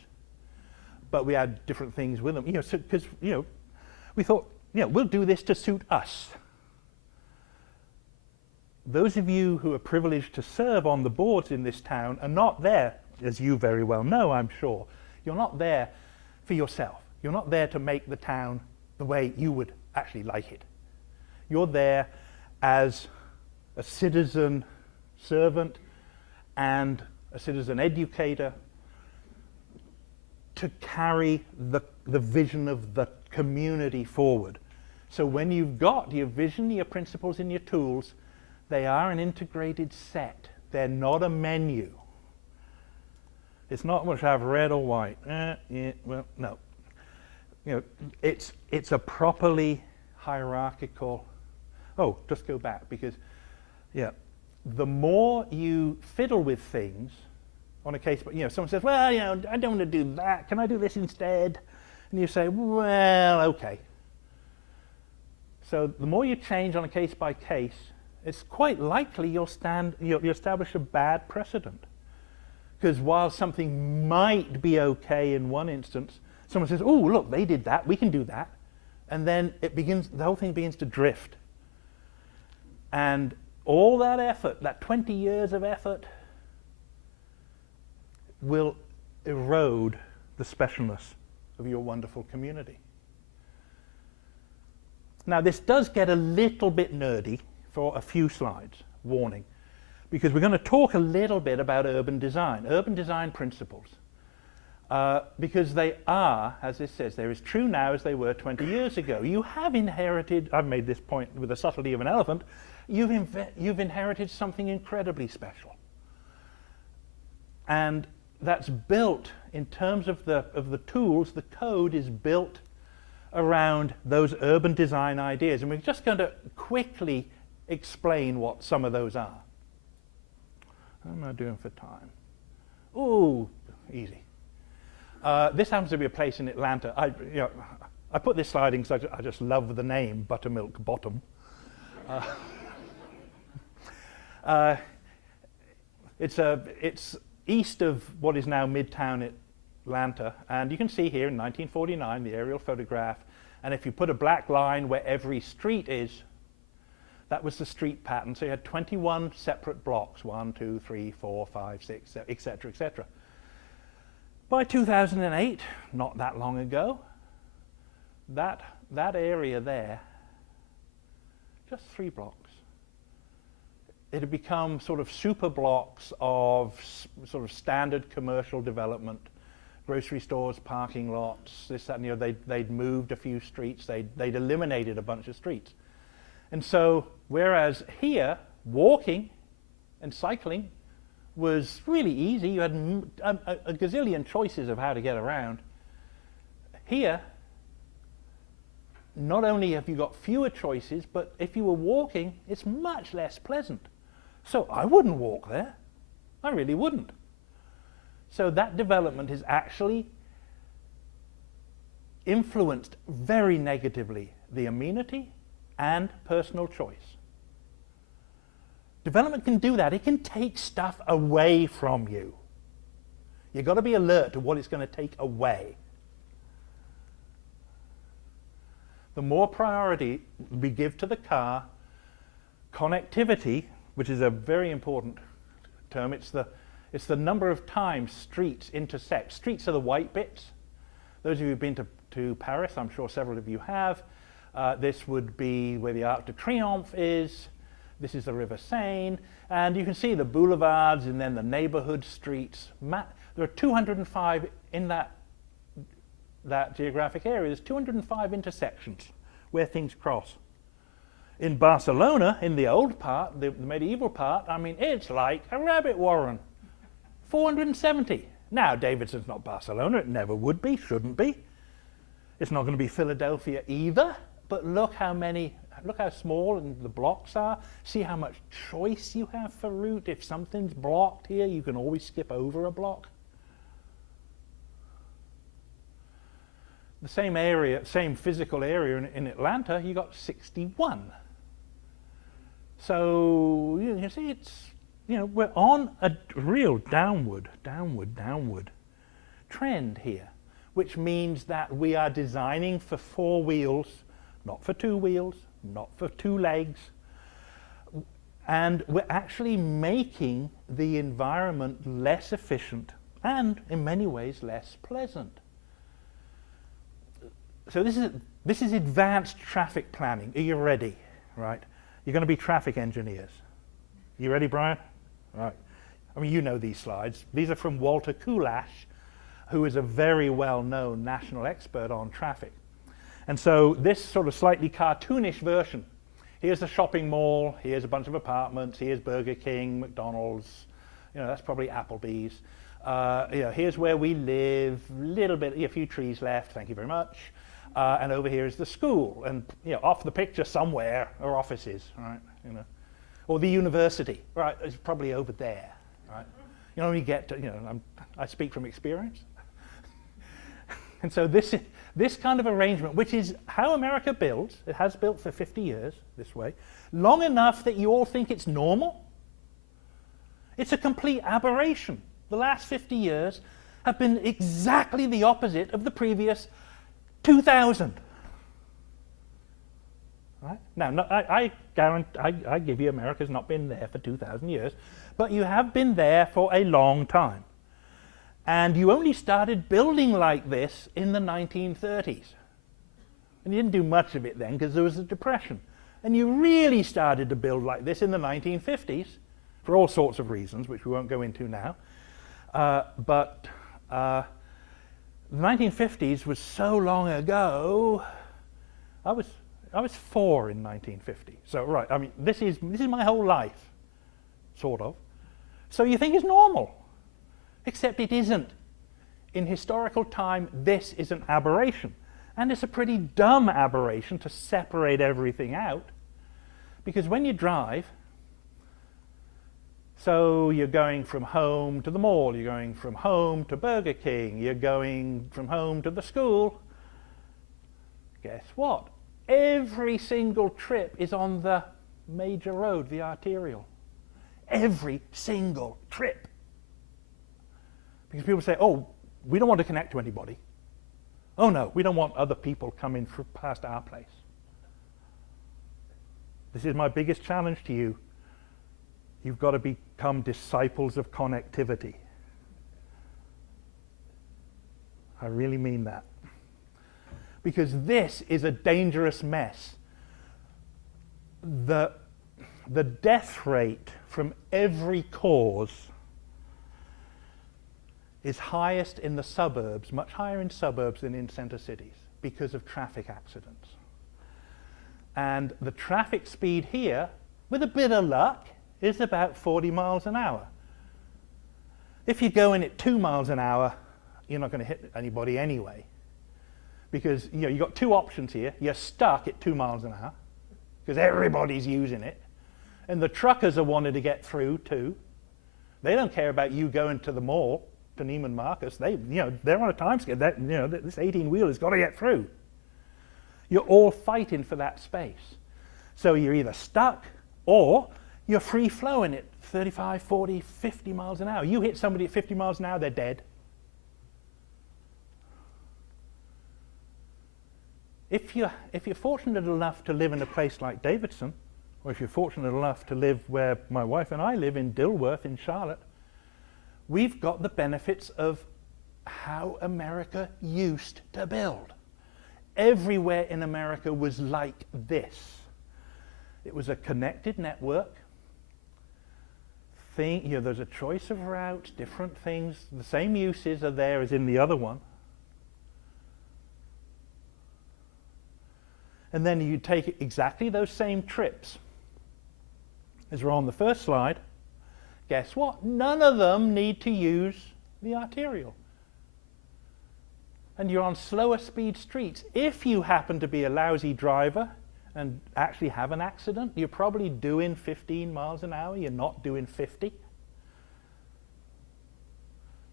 but we had different things with them. Because we thought, we'll do this to suit us. Those of you who are privileged to serve on the boards in this town are not there, as you very well know, I'm sure. You're not there for yourself. You're not there to make the town the way you would actually like it. You're there as a citizen servant and a citizen educator to carry the vision of the community forward. So when you've got your vision, your principles, and your tools, they are an integrated set. They're not a menu. It's not much have red or white. Well, no. It's a properly hierarchical. Oh, just go back, because the more you fiddle with things on a case, but someone says, well, I don't want to do that. Can I do this instead? And you say, well, okay. So the more you change on a case by case, it's quite likely you'll establish a bad precedent. Because while something might be okay in one instance, someone says, oh, look, they did that, we can do that. And then the whole thing begins to drift. And all that effort, that 20 years of effort, will erode the specialness of your wonderful community. Now, this does get a little bit nerdy for a few slides, warning, because we're going to talk a little bit about urban design principles. Because they are, as this says, they're as true now as they were 20 years ago. You have inherited, I've made this point with the subtlety of an elephant, you've inherited something incredibly special. And that's built in terms of the tools. The code is built around those urban design ideas. And we're just going to quickly explain what some of those are. How am I doing for time? Ooh, easy. This happens to be a place in Atlanta. I put this slide in because I just love the name, Buttermilk Bottom. It's east of what is now Midtown Atlanta, and you can see here in 1949 the aerial photograph, and if you put a black line where every street is, that was the street pattern. So you had 21 separate blocks, 1, 2, 3, 4, 5, 6, etc., etc. By 2008, not that long ago, that area there, just 3 blocks. It had become sort of super blocks of sort of standard commercial development, grocery stores, parking lots, this, that, and the other. They'd moved a few streets. They'd eliminated a bunch of streets. And so, whereas here, walking and cycling was really easy, you had a gazillion choices of how to get around. Here, not only have you got fewer choices, but if you were walking, it's much less pleasant. So I wouldn't walk there. I really wouldn't. So that development has actually influenced very negatively the amenity and personal choice. Development can do that. It can take stuff away from you. You've got to be alert to what it's going to take away. The more priority we give to the car, connectivity, which is a very important term, it's the number of times streets intersect. Streets are the white bits. Those of you who've been to Paris, I'm sure several of you have, this would be where the Arc de Triomphe is. This is the River Seine. And you can see the boulevards and then the neighborhood streets. There are 205 in that geographic area. There's 205 intersections where things cross. In Barcelona, in the old part, the medieval part, I mean, it's like a rabbit warren. 470. Now, Davidson's not Barcelona. It never would be, shouldn't be. It's not going to be Philadelphia either. But look how small the blocks are. See how much choice you have for route. If something's blocked here, you can always skip over a block. The same area, same physical area in Atlanta, you got 61. So you see, it's, we're on a real downward trend here, which means that we are designing for 4 wheels, not for 2 wheels, not for 2 legs, and we're actually making the environment less efficient and, in many ways, less pleasant. So this is advanced traffic planning. Are you ready? Right? You're going to be traffic engineers. You ready, Brian? Right. I mean, you know these slides. These are from Walter Kulash, who is a very well-known national expert on traffic. And so this sort of slightly cartoonish version. Here's a shopping mall. Here's a bunch of apartments. Here's Burger King, McDonald's. That's probably Applebee's. Here's where we live. A few trees left. Thank you very much. And over here is the school, and off the picture somewhere are offices, right? Or the university, right? It's probably over there, right? You get to, I speak from experience. And so this kind of arrangement, which is how America builds, it has built for 50 years this way, long enough that you all think it's normal. It's a complete aberration. The last 50 years have been exactly the opposite of the previous 2,000. Right? Now, I guarantee, I give you, America's not been there for 2,000 years, but you have been there for a long time. And you only started building like this in the 1930s. And you didn't do much of it then because there was a depression. And you really started to build like this in the 1950s for all sorts of reasons, which we won't go into now. But the 1950s was so long ago. I was 4 in 1950. So right, I mean, this is my whole life, sort of. So you think it's normal, except it isn't. In historical time, this is an aberration, and it's a pretty dumb aberration to separate everything out, because when you drive, so you're going from home to the mall, you're going from home to Burger King, you're going from home to the school. Guess what? Every single trip is on the major road, the arterial. Every single trip. Because people say, oh, we don't want to connect to anybody. Oh no, we don't want other people coming past our place. This is my biggest challenge to you. You've got to become disciples of connectivity. I really mean that. because this is a dangerous mess. The death rate from every cause is highest in the suburbs, much higher in suburbs than in center cities, because of traffic accidents. And the traffic speed here, with a bit of luck, is about 40 miles an hour. If you go in at 2 miles an hour, you're not going to hit anybody anyway. Because you've got two options here. You're stuck at 2 miles an hour, because everybody's using it. And the truckers are wanting to get through too. They don't care about you going to the mall, to Neiman Marcus. They're on a time scale. This 18-wheeler's got to get through. You're all fighting for that space. So you're either stuck or you're free flowing at 35, 40, 50 miles an hour. You hit somebody at 50 miles an hour, they're dead. If you're fortunate enough to live in a place like Davidson, or if you're fortunate enough to live where my wife and I live in Dilworth in Charlotte, we've got the benefits of how America used to build. Everywhere in America was like this. It was a connected network. There's a choice of routes, different things. The same uses are there as in the other one. And then you take exactly those same trips as were on the first slide. Guess what? None of them need to use the arterial. And you're on slower speed streets. If you happen to be a lousy driver and actually have an accident, you're probably doing 15 miles an hour. You're not doing 50.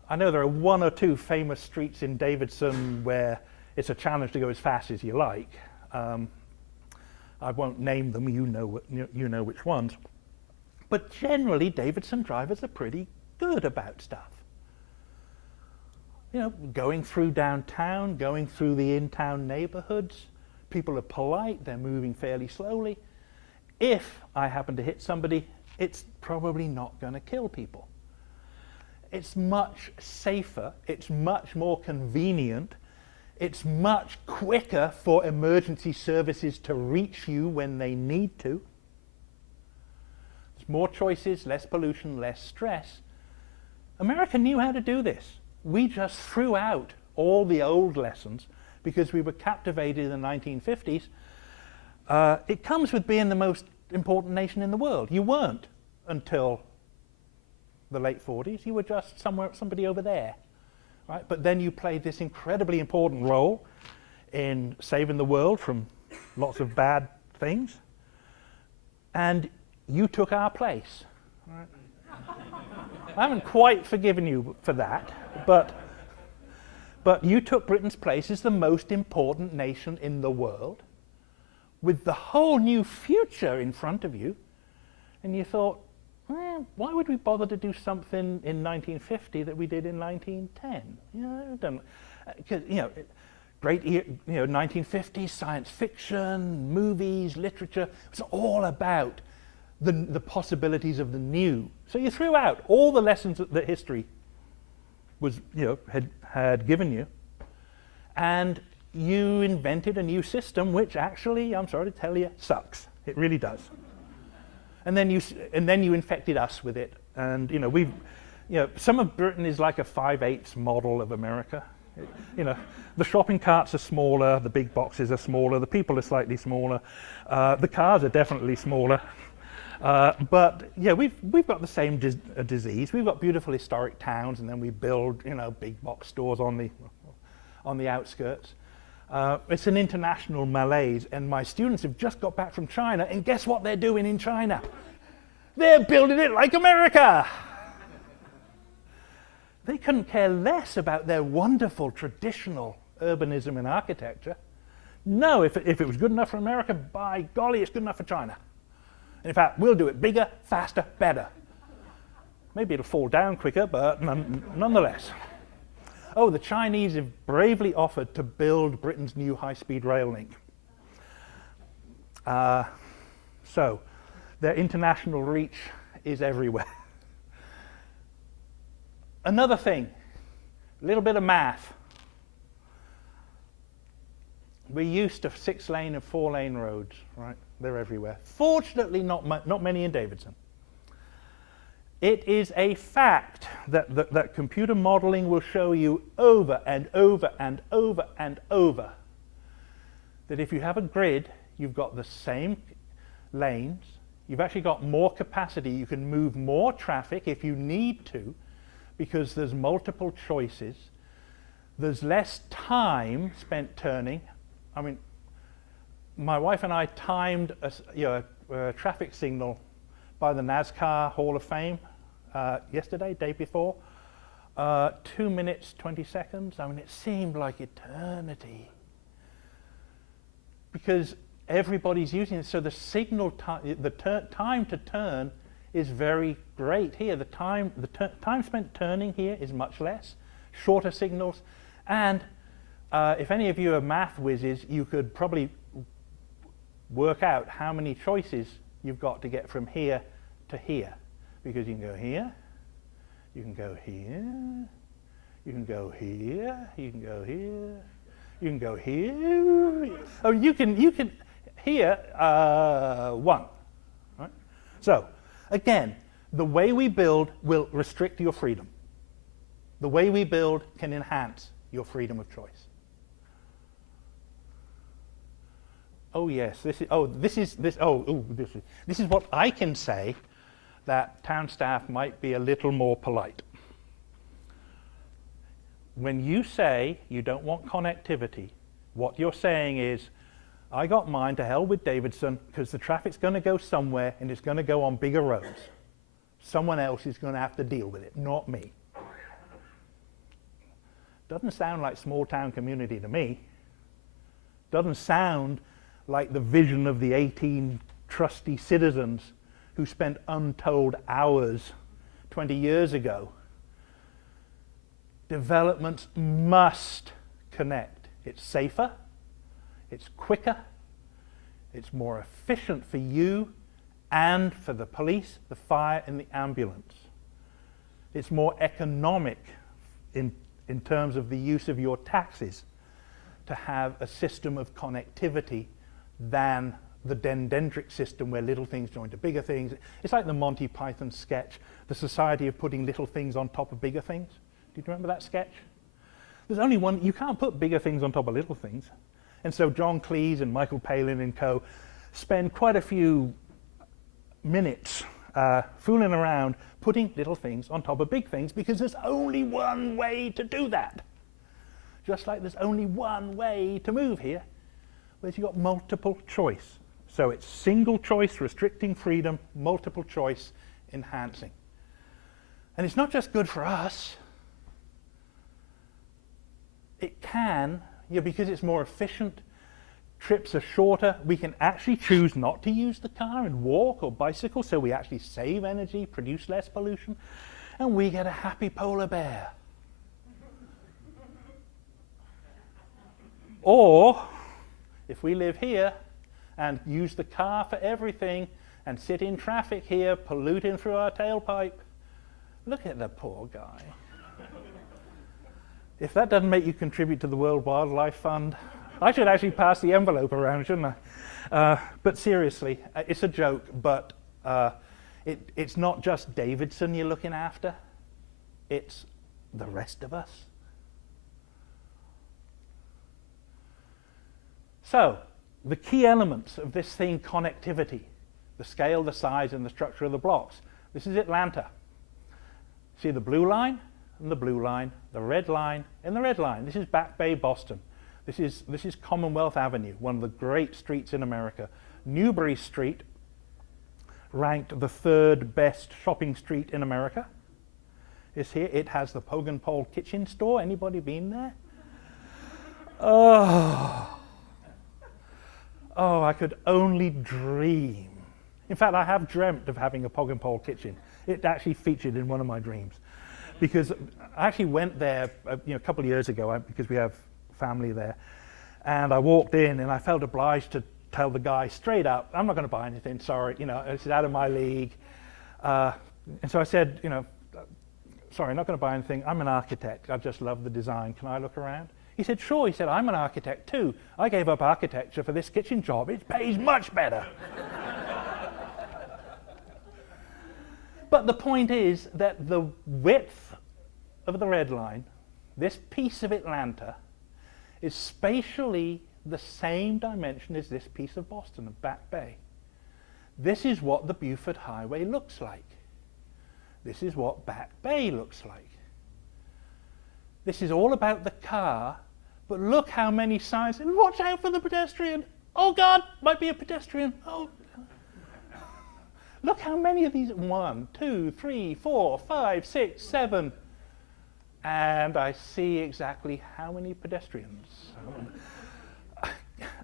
I know there are one or two famous streets in Davidson where it's a challenge to go as fast as you like. I won't name them. You know which ones. But generally, Davidson drivers are pretty good about stuff. Going through downtown, going through the in-town neighborhoods. People are polite, they're moving fairly slowly. If I happen to hit somebody, it's probably not going to kill people. It's much safer, it's much more convenient, it's much quicker for emergency services to reach you when they need to. There's more choices, less pollution, less stress. America knew how to do this. We just threw out all the old lessons because we were captivated in the 1950s. It comes with being the most important nation in the world. You weren't until the late 40s. You were just somebody over there, right? But then you played this incredibly important role in saving the world from lots of bad things, and you took our place. Right? I haven't quite forgiven you for that, but you took Britain's place as the most important nation in the world, with the whole new future in front of you, and you thought, why would we bother to do something in 1950 that we did in 1910? Because great 1950s science fiction, movies, literature. It was all about the possibilities of the new. So you threw out all the lessons that history was had given you, and you invented a new system which actually, I'm sorry to tell you, sucks. It really does. And then you infected us with it, and some of Britain is like a 5/8 model of America. The shopping carts are smaller, the big boxes are smaller, the people are slightly smaller, the cars are definitely smaller. But yeah, we've got the same disease. We've got beautiful historic towns, and then we build big box stores on the outskirts. It's an international malaise, and my students have just got back from China, and guess what they're doing in China? They're building it like America. They couldn't care less about their wonderful traditional urbanism and architecture. No, if it was good enough for America, by golly, it's good enough for China. And in fact, we'll do it bigger, faster, better. Maybe it'll fall down quicker, but nonetheless. Oh, the Chinese have bravely offered to build Britain's new high-speed rail link. So their international reach is everywhere. Another thing, a little bit of math. We're used to 6-lane and 4-lane roads, right? They're everywhere. Fortunately, not many in Davidson. It is a fact that computer modeling will show you over and over and over and over that if you have a grid, you've got the same lanes, you've actually got more capacity, you can move more traffic if you need to, because there's multiple choices. There's less time spent turning. I mean, my wife and I timed a traffic signal by the NASCAR Hall of Fame yesterday, day before. 2 minutes, 20 seconds. I mean, it seemed like eternity. Because everybody's using it, so the signal time, time to turn is very great here. The time spent turning here is much less, shorter signals, and if any of you are math whizzes, you could probably work out how many choices you've got to get from here to here, because you can go here, you can go here, you can go here, you can go here, you can go here. Oh, you can here one, right? So again, the way we build will restrict your freedom. The way we build can enhance your freedom of choice. Oh yes, this is what I can say that town staff might be a little more polite. When you say you don't want connectivity, what you're saying is, I got mine, to hell with Davidson, because the traffic's going to go somewhere and it's going to go on bigger roads. Someone else is going to have to deal with it, not me. Doesn't sound like small town community to me. Doesn't sound like the vision of the 18 trusty citizens who spent untold hours 20 years ago. Developments must connect. It's safer, it's quicker, it's more efficient for you and for the police, the fire, and the ambulance. It's more economic in terms of the use of your taxes to have a system of connectivity than the dendritic system where little things join to bigger things. It's like the Monty Python sketch, the society of putting little things on top of bigger things. Do you remember that sketch? There's only one, you can't put bigger things on top of little things. And so John Cleese and Michael Palin and co. spend quite a few minutes fooling around putting little things on top of big things, because there's only one way to do that. Just like there's only one way to move here, whereas you've got multiple choice. So it's single choice, restricting freedom, multiple choice, enhancing. And it's not just good for us. It can, because it's more efficient, trips are shorter, we can actually choose not to use the car and walk or bicycle, so we actually save energy, produce less pollution, and we get a happy polar bear. Or, if we live here and use the car for everything and sit in traffic here, polluting through our tailpipe, look at the poor guy. If that doesn't make you contribute to the World Wildlife Fund, I should actually pass the envelope around, shouldn't I? But seriously, it's a joke, but it's not just Davidson you're looking after, it's the rest of us. So, the key elements of this thing, connectivity, the scale, the size, and the structure of the blocks. This is Atlanta. See the blue line and the blue line, the red line and the red line. This is Back Bay, Boston. This is Commonwealth Avenue, one of the great streets in America. Newbury Street, ranked the 3rd best shopping street in America, is here. It has the Poke and Pole kitchen store. Anybody been there? Oh, I could only dream. In fact, I have dreamt of having a Poke and Pole kitchen. It actually featured in one of my dreams, because I actually went there a couple of years ago because we have family there, and I walked in and I felt obliged to tell the guy straight up, I'm not going to buy anything, sorry, it's out of my league. And so I said, sorry, I'm not going to buy anything, I'm an architect, I just love the design, can I look around? He said, sure. He said, I'm an architect too. I gave up architecture for this kitchen job. It pays much better. But the point is that the width of the Red Line, this piece of Atlanta, is spatially the same dimension as this piece of Boston, of Back Bay. This is what the Buford Highway looks like. This is what Back Bay looks like. This is all about the car, but look how many signs. Watch out for the pedestrian. Oh God, might be a pedestrian. Oh. Look how many of these. 1, 2, 3, 4, 5, 6, 7. And I see exactly how many pedestrians.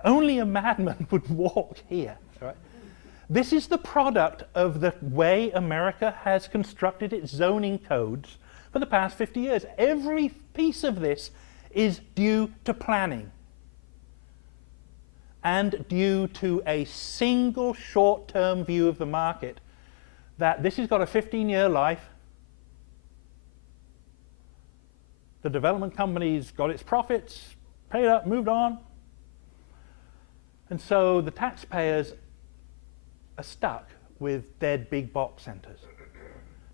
Only a madman would walk here. Right? This is the product of the way America has constructed its zoning codes for the past 50 years. Every piece of this is due to planning and due to a single short-term view of the market that this has got a 15-year life. The development company's got its profits, paid up, moved on. And so the taxpayers are stuck with dead big box centers.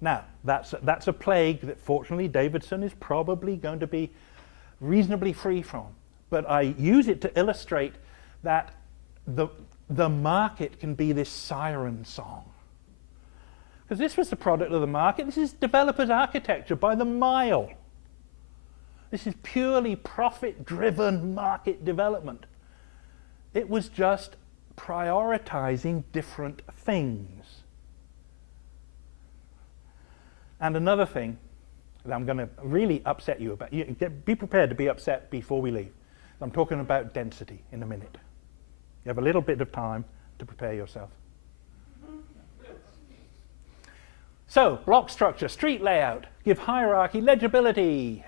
Now, that's a plague that fortunately Davidson is probably going to be reasonably free from. But I use it to illustrate that the market can be this siren song. Because this was the product of the market. This is developers' architecture by the mile. This is purely profit-driven market development. It was just prioritizing different things. And another thing that I'm going to really upset you about, be prepared to be upset before we leave. I'm talking about density in a minute. You have a little bit of time to prepare yourself. So, block structure, street layout, give hierarchy, legibility.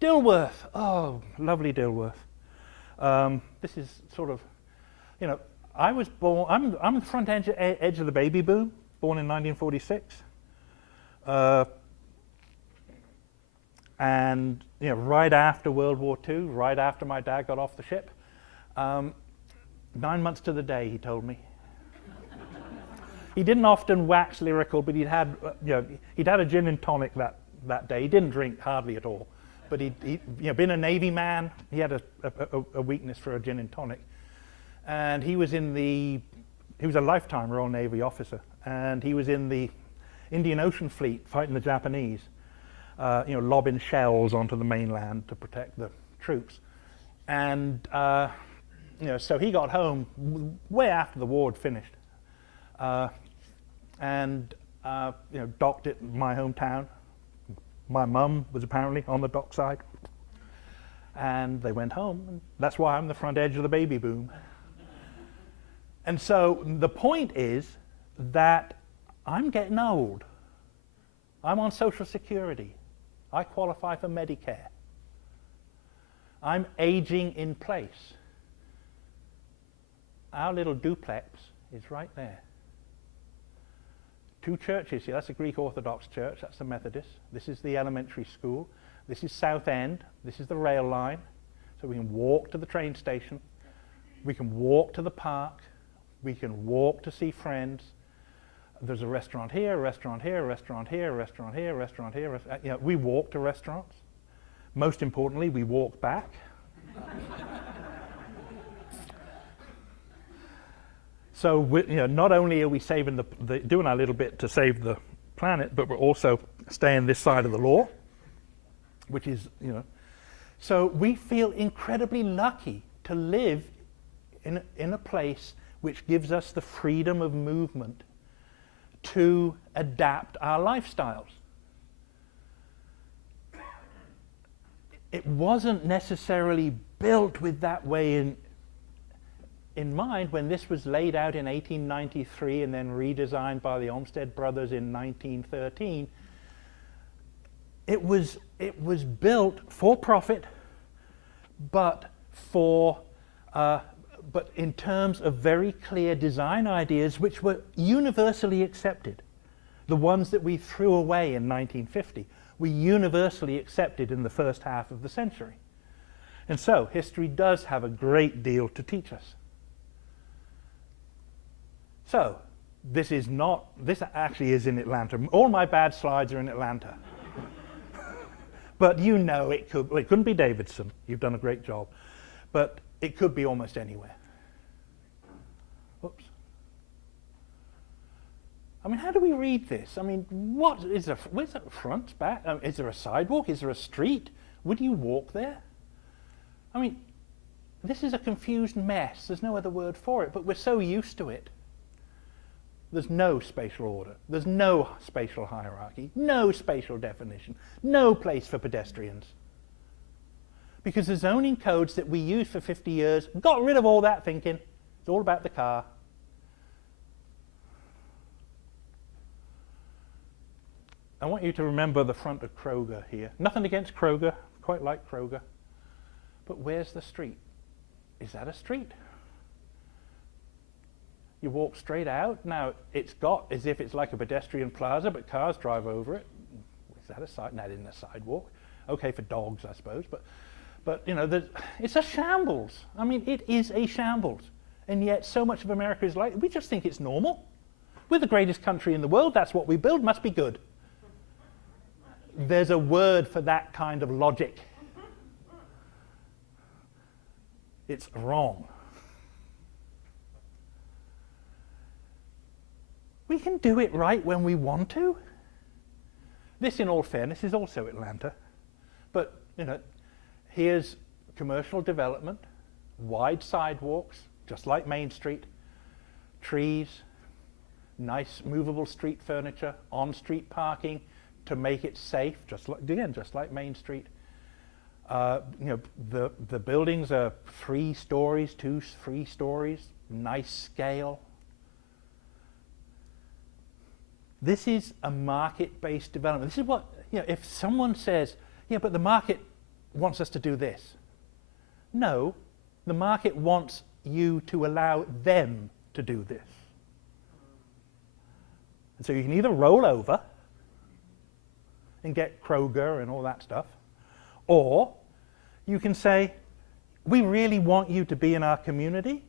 Dilworth, oh, lovely Dilworth. This is sort of, you know, I was born, I'm the front edge of the baby boom, born in 1946. And, you know, right after World War II, right after my dad got off the ship, 9 months to the day, he told me. He didn't often wax lyrical, but he'd had a gin and tonic that day. He didn't drink hardly at all, but he'd been a Navy man. He had a weakness for a gin and tonic, and he was a lifetime Royal Navy officer, and he was in the Indian Ocean Fleet fighting the Japanese, lobbing shells onto the mainland to protect the troops, and so he got home way after the war had finished. Docked at my hometown. My mum was apparently on the dock side. And they went home. And that's why I'm the front edge of the baby boom. And so the point is that I'm getting old. I'm on Social Security. I qualify for Medicare. I'm aging in place. Our little duplex is right there. 2 churches here. That's a Greek Orthodox church. That's the Methodist. This is the elementary school. This is South End. This is the rail line. So we can walk to the train station. We can walk to the park. We can walk to see friends. There's a restaurant here, a restaurant here, a restaurant here, a restaurant here, a restaurant here. We walk to restaurants. Most importantly, we walk back. So not only are we saving doing our little bit to save the planet, but we're also staying this side of the law, which is, So we feel incredibly lucky to live in a place which gives us the freedom of movement to adapt our lifestyles. It wasn't necessarily built with that way in mind when this was laid out in 1893 and then redesigned by the Olmsted brothers in 1913. It was built for profit, but in terms of very clear design ideas which were universally accepted. The ones that we threw away in 1950 were universally accepted in the first half of the century. And so history does have a great deal to teach us. So this actually is in Atlanta. All my bad slides are in Atlanta. But you know it couldn't be Davidson. You've done a great job. But it could be almost anywhere. Oops. I mean, how do we read this? I mean, where's the front, back? Is there a sidewalk? Is there a street? Would you walk there? I mean, this is a confused mess. There's no other word for it, but we're so used to it. There's no spatial order. There's no spatial hierarchy, no spatial definition, no place for pedestrians. Because the zoning codes that we used for 50 years got rid of all that thinking. It's all about the car. I want you to remember the front of Kroger here. Nothing against Kroger, quite like Kroger. But where's the street? Is that a street? You walk straight out. Now, it's got as if it's like a pedestrian plaza, but cars drive over it. Is that a side? That isn't a sidewalk. Okay, for dogs, I suppose, but you know, it's a shambles. I mean, it is a shambles. And yet, so much of America is like, we just think it's normal. We're the greatest country in the world. That's what we build. Must be good. There's a word for that kind of logic. It's wrong. We can do it right when we want to. This, in all fairness, is also Atlanta. But, you know, here's commercial development, wide sidewalks, just like Main Street, trees, nice movable street furniture, on-street parking to make it safe, just like Main Street. You know, the buildings are 3 stories, 3 stories, nice scale. This is a market-based development. This is what, you know, if someone says, yeah, but the market wants us to do this. No, the market wants you to allow them to do this. And so you can either roll over and get Kroger and all that stuff, or you can say, we really want you to be in our community,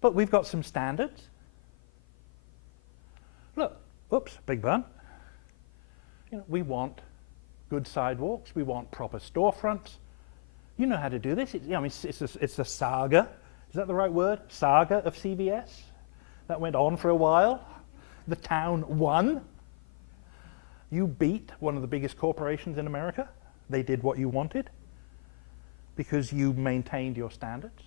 but we've got some standards. Look, oops, big bun. You know, we want good sidewalks. We want proper storefronts. You know how to do this. It's a saga. Is that the right word? Saga of CVS. That went on for a while. The town won. You beat one of the biggest corporations in America. They did what you wanted because you maintained your standards.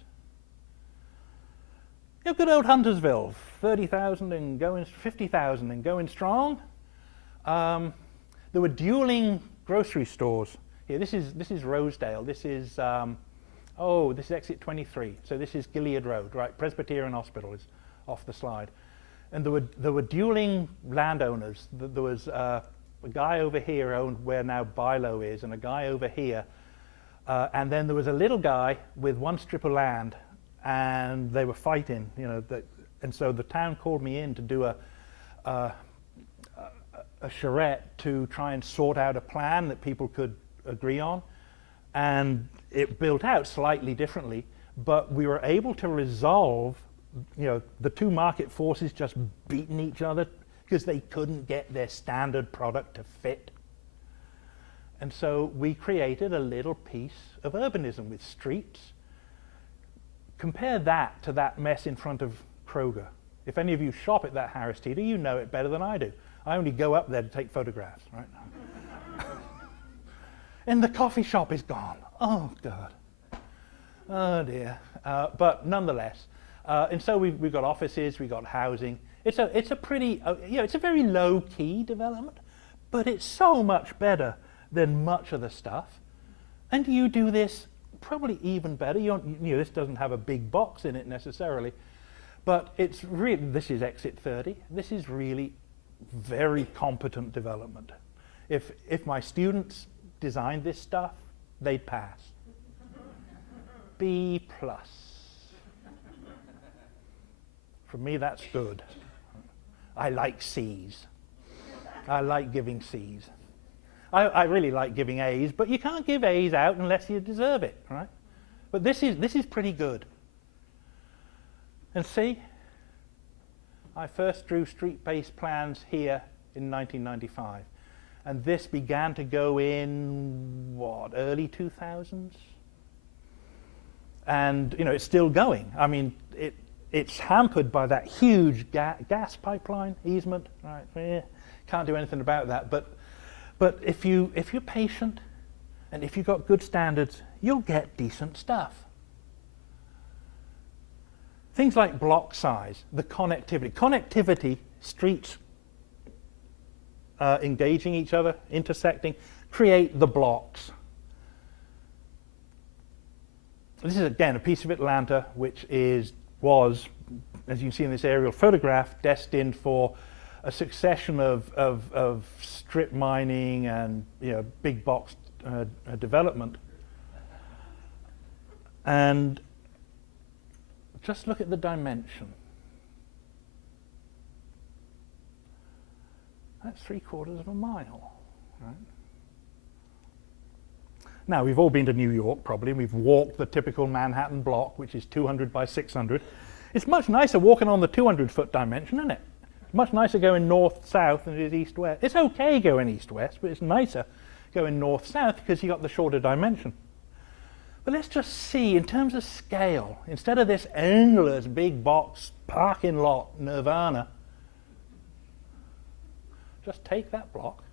You know, good old Huntersville, 30,000 and going 50,000 and going strong. There were dueling grocery stores here. This is Rosedale. This is this is exit 23. So this is Gilead Road, right? Presbyterian Hospital is off the slide. And there were dueling landowners. There was a guy over here owned where now Bilo is, and a guy over here. And then there was a little guy with one strip of land, and they were fighting, you know. And so the town called me in to do a charrette to try and sort out a plan that people could agree on. And it built out slightly differently, but we were able to resolve, you know, the two market forces just beating each other because they couldn't get their standard product to fit. And so we created a little piece of urbanism with streets. Compare that to that mess in front of Kroger. If any of you shop at that Harris Teeter, you know it better than I do. I only go up there to take photographs, right? And the coffee shop is gone. Oh, God. Oh, dear. But nonetheless, and so we've got offices, we've got housing. It's a pretty, it's a very low-key development, but it's so much better than much of the stuff. And you do this probably even better. This doesn't have a big box in it necessarily, but it's really, this is exit 30. This is really very competent development. If my students designed this stuff, they'd pass. B+. For me, that's good. I like C's. I like giving C's. I really like giving A's, but you can't give A's out unless you deserve it, right? But this is pretty good. And see, I first drew street-based plans here in 1995. And this began to go in, what, early 2000s? And, you know, it's still going. I mean, it's hampered by that huge gas pipeline easement. Right? Can't do anything about that. But if you're patient and if you've got good standards, you'll get decent stuff. Things like block size, the connectivity. Connectivity, streets engaging each other, intersecting, create the blocks. This is, again, a piece of Atlanta which was, as you can see in this aerial photograph, destined for a succession of strip mining and, you know, big box development. And just look at the dimension. That's 3/4 of a mile. Right? Now, we've all been to New York, probably, and we've walked the typical Manhattan block, which is 200 by 600. It's much nicer walking on the 200-foot dimension, isn't it? It's much nicer going north-south than it is east-west. It's okay going east-west, but it's nicer going north-south because you've got the shorter dimension. But let's just see, in terms of scale, instead of this endless big box parking lot nirvana, just take that block.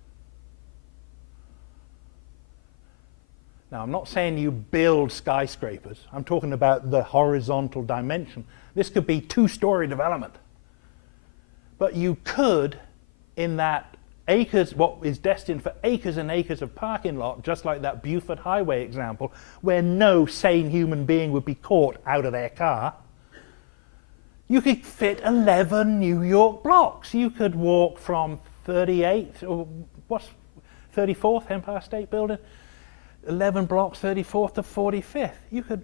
Now, I'm not saying you build skyscrapers. I'm talking about the horizontal dimension. This could be 2-story development. But you could, in that acres, what is destined for acres and acres of parking lot, just like that Buford Highway example, where no sane human being would be caught out of their car, you could fit 11 New York blocks. You could walk from 38th, or what's 34th Empire State Building, 11 blocks, 34th to 45th. You could,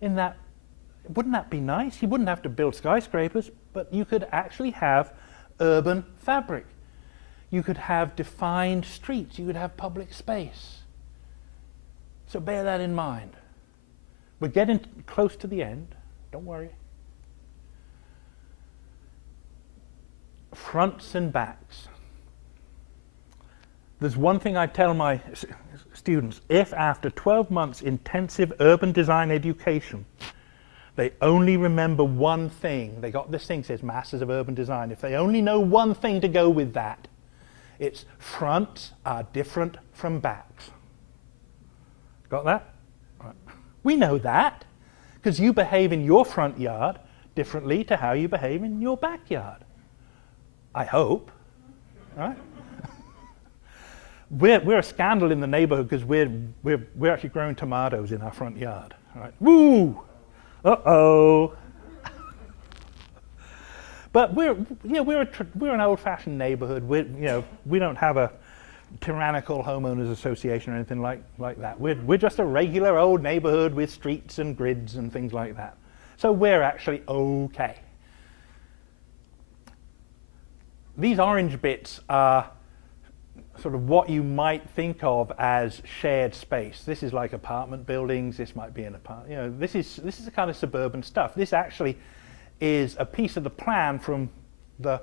in that, wouldn't that be nice? You wouldn't have to build skyscrapers, but you could actually have urban fabric. You could have defined streets. You could have public space. So bear that in mind. We're getting close to the end. Don't worry. Fronts and backs. There's one thing I tell my students: if after 12 months intensive urban design education, they only remember one thing, they got this thing says Masters of Urban Design, if they only know one thing to go with that, it's fronts are different from backs. Got that? Right. We know that because you behave in your front yard differently to how you behave in your backyard. I hope. Right? We're a scandal in the neighborhood because we're actually growing tomatoes in our front yard. Right? Woo! Uh-oh! But we're an old-fashioned neighborhood. We don't have a tyrannical homeowners association or anything like that. We're just a regular old neighborhood with streets and grids and things like that. So we're actually okay. These orange bits are sort of what you might think of as shared space. This is like apartment buildings. This might be an apartment. This is the kind of suburban stuff. This actually is a piece of the plan from the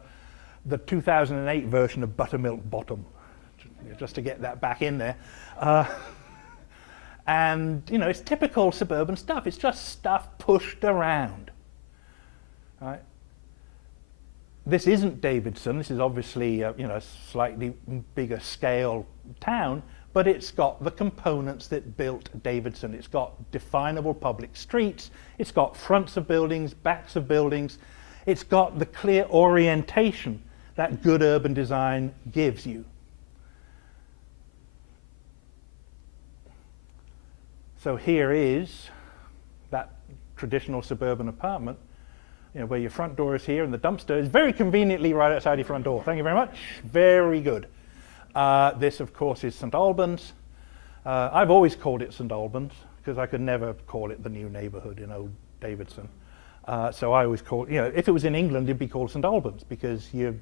2008 version of Buttermilk Bottom, just to get that back in there. And it's typical suburban stuff. It's just stuff pushed around. Right? This isn't Davidson. This is obviously a slightly bigger scale town, but it's got the components that built Davidson. It's got definable public streets. It's got fronts of buildings, backs of buildings. It's got the clear orientation that good urban design gives you. So here is that traditional suburban apartment, where your front door is here and the dumpster is very conveniently right outside your front door. Thank you very much. Very good. This, of course, is St. Albans. I've always called it St. Albans because I could never call it the new neighborhood in Old Davidson. So I always call it, if it was in England, it'd be called St. Albans because you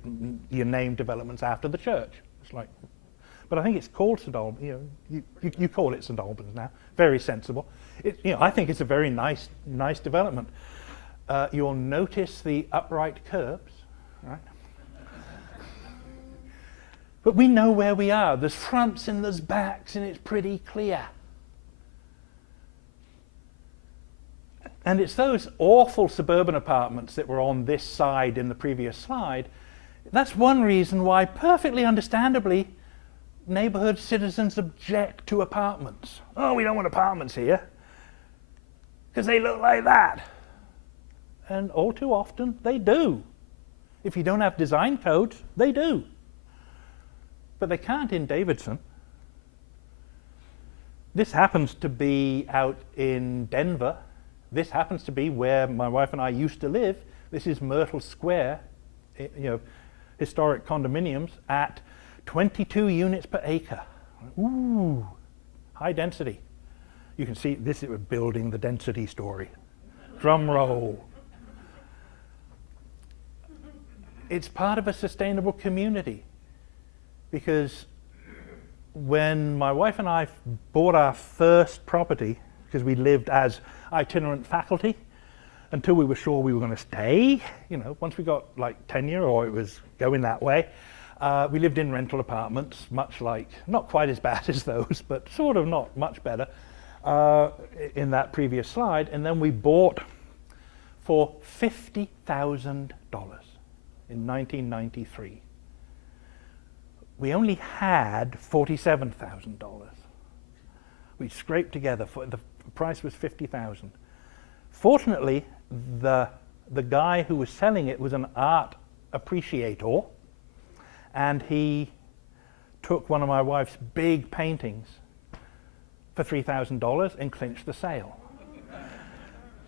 name developments after the church. It's like, but I think it's called St Albans. You call it St Albans now. Very sensible. I think it's a very nice development. You'll notice the upright curbs, right? But we know where we are. There's fronts and there's backs, and it's pretty clear. And it's those awful suburban apartments that were on this side in the previous slide. That's one reason why, perfectly understandably, neighborhood citizens object to apartments. Oh, we don't want apartments here because they look like that. And all too often, they do. If you don't have design codes, they do. But they can't in Davidson. This happens to be out in Denver. This happens to be where my wife and I used to live. This is Myrtle Square, historic condominiums at 22 units per acre. Ooh, high density. You can see this is building the density story. Drum roll. It's part of a sustainable community, because when my wife and I bought our first property, because we lived as itinerant faculty until we were sure we were going to stay, once we got like tenure or it was going that way, we lived in rental apartments, much like, not quite as bad as those, but sort of not much better in that previous slide. And then we bought for $50,000 in 1993. We only had $47,000. We scraped together, the price was $50,000. Fortunately, the guy who was selling it was an art appreciator, and he took one of my wife's big paintings for $3,000 and clinched the sale.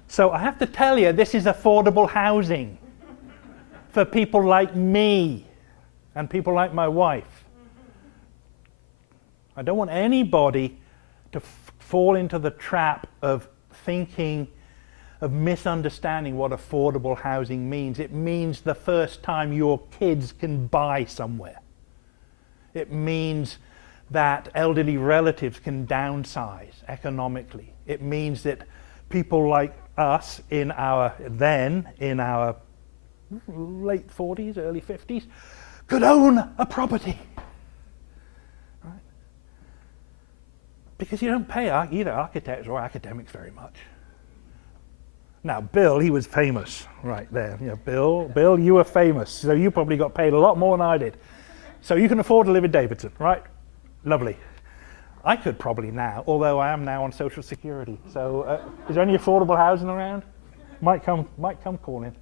So I have to tell you, this is affordable housing for people like me and people like my wife. I don't want anybody to fall into the trap of thinking, of misunderstanding what affordable housing means. It means the first time your kids can buy somewhere. It means that elderly relatives can downsize economically. It means that people like us in our late 40s, early 50s, could own a property. Right? Because you don't pay either architects or academics very much. Now, Bill, he was famous right there. Bill, you were famous, so you probably got paid a lot more than I did. So you can afford to live in Davidson, right? Lovely. I could probably now, although I am now on Social Security. So is there any affordable housing around? Might come calling.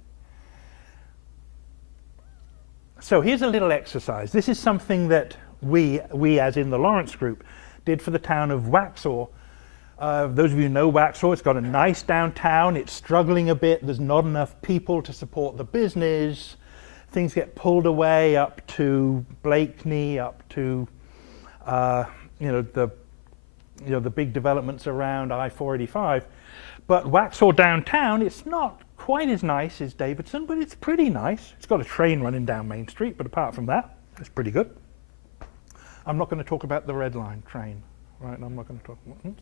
So here's a little exercise. This is something that we as in the Lawrence Group, did for the town of Waxhaw. Those of you who know Waxhaw, it's got a nice downtown. It's struggling a bit. There's not enough people to support the business. Things get pulled away up to Blakeney, up to the big developments around I-485. But Waxhaw downtown, it's not quite as nice as Davidson, but it's pretty nice. It's got a train running down Main Street, but apart from that, it's pretty good. I'm not going to talk about the Red Line train, right? I'm not going to talk about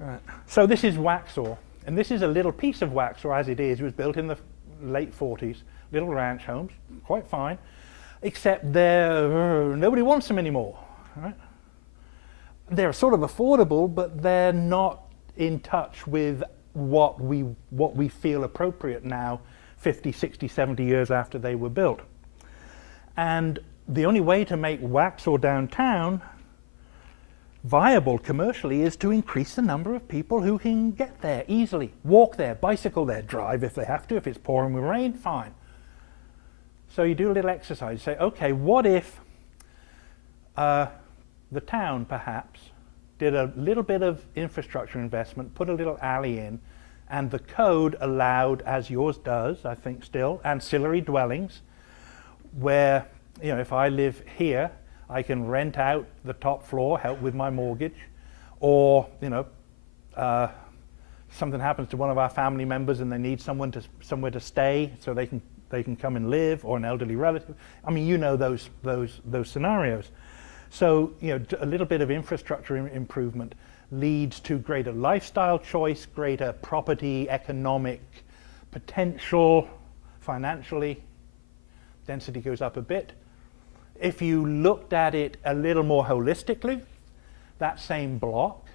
Right. So this is Waxhaw, and this is a little piece of Waxhaw as it is. It was built in the late 40s, little ranch homes, quite fine, except nobody wants them anymore. Right? They're sort of affordable, but they're not in touch with what we feel appropriate now, 50, 60, 70 years after they were built. And the only way to make Waxhaw downtown viable commercially is to increase the number of people who can get there easily, walk there, bicycle there, drive if they have to. If it's pouring with rain, fine. So you do a little exercise. Say, okay, what if the town perhaps did a little bit of infrastructure investment, put a little alley in, and the code allowed, as yours does, I think still, ancillary dwellings, where, if I live here, I can rent out the top floor, help with my mortgage, or something happens to one of our family members and they need somewhere to stay so they can come and live, or an elderly relative. I mean, those scenarios. So, a little bit of infrastructure improvement leads to greater lifestyle choice, greater property, economic potential, financially. Density goes up a bit. If you looked at it a little more holistically, that same block,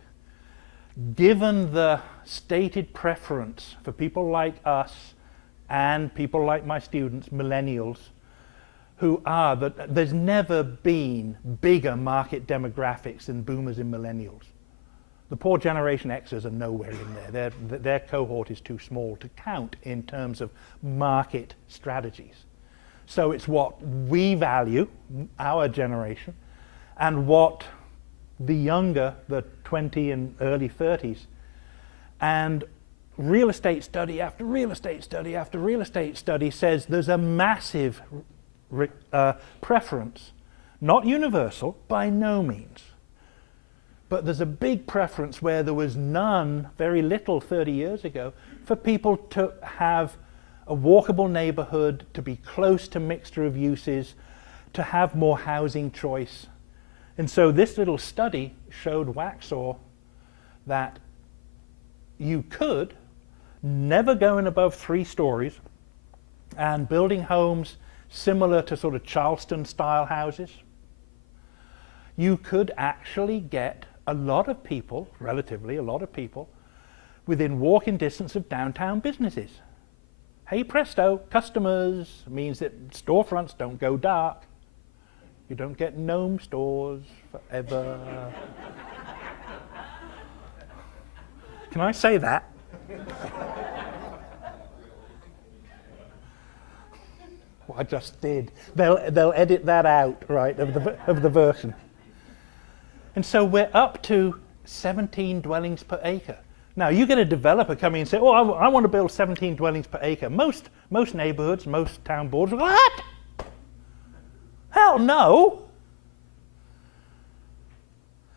given the stated preference for people like us and people like my students, millennials, who are that there's never been bigger market demographics than boomers and millennials. The poor Generation Xers are nowhere in there. Their cohort is too small to count in terms of market strategies. So it's what we value, our generation, and what the younger, the 20 and early 30s, and real estate study after real estate study after real estate study says there's a massive preference, not universal, by no means, but there's a big preference where there was none, very little 30 years ago, for people to have a walkable neighborhood, to be close to mixture of uses, to have more housing choice. And so this little study showed Waxhaw that you could, never going above 3 stories, and building homes similar to sort of Charleston style houses, you could actually get a lot of people, relatively a lot of people, within walking distance of downtown businesses. Hey presto, customers means that storefronts don't go dark. You don't get gnome stores forever. Can I say that? Well, I just did. They'll edit that out, right, of the version. And so we're up to 17 dwellings per acre. Now you get a developer coming and say, "Oh, I want to build 17 dwellings per acre." Most neighborhoods, most town boards are, "What? Hell no!"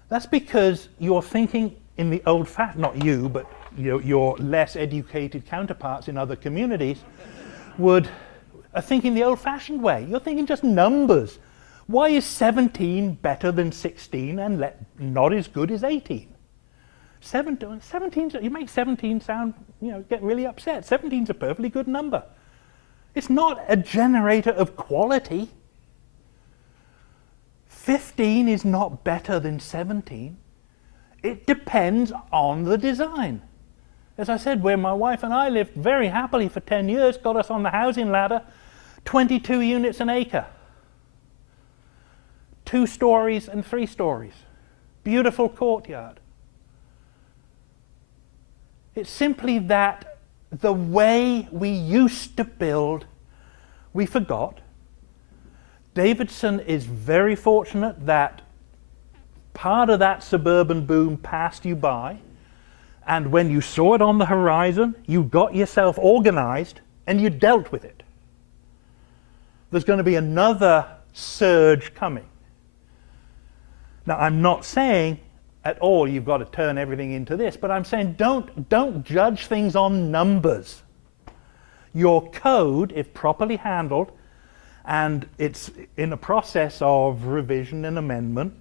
That's because you're thinking in the old-fashioned, not you, but your less educated counterparts in other communities are thinking the old-fashioned way. You're thinking just numbers. Why is 17 better than 16 and not as good as 18? 17, you make 17 sound, get really upset. 17 is a perfectly good number. It's not a generator of quality. 15 is not better than 17. It depends on the design. As I said, where my wife and I lived very happily for 10 years, got us on the housing ladder, 22 units an acre. 2 stories and 3 stories. Beautiful courtyard. It's simply that the way we used to build, we forgot. Davidson is very fortunate that part of that suburban boom passed you by, and when you saw it on the horizon, you got yourself organized and you dealt with it. There's going to be another surge coming. Now, I'm not saying at all you've got to turn everything into this, but I'm saying don't judge things on numbers. Your code, if properly handled, and it's in a process of revision and amendment,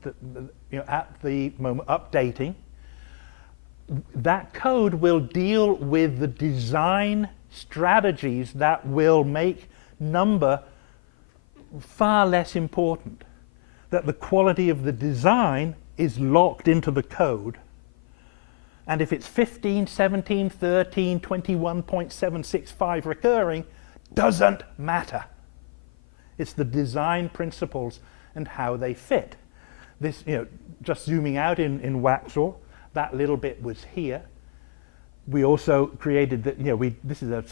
at the moment, updating, that code will deal with the design strategies that will make number far less important. That the quality of the design is locked into the code. And if it's 15, 17, 13, 21.765 recurring, doesn't matter. It's the design principles and how they fit. This, just zooming out in Waxhaw, that little bit was here. We also created this is a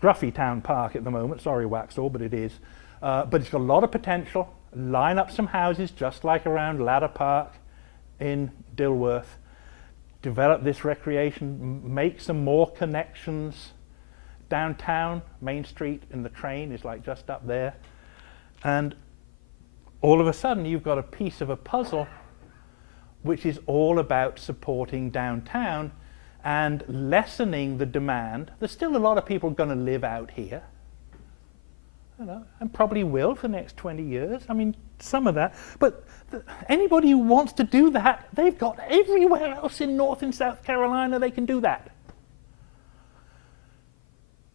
scruffy town park at the moment. Sorry, Waxhaw, but it is. But it's got a lot of potential. Line up some houses just like around Ladder Park in Dilworth. Develop this recreation, make some more connections. Downtown, Main Street and the train is like just up there. And all of a sudden you've got a piece of a puzzle which is all about supporting downtown and lessening the demand. There's still a lot of people going to live out here. and probably will for the next 20 years. I mean, some of that. But anybody who wants to do that, they've got everywhere else in North and South Carolina they can do that.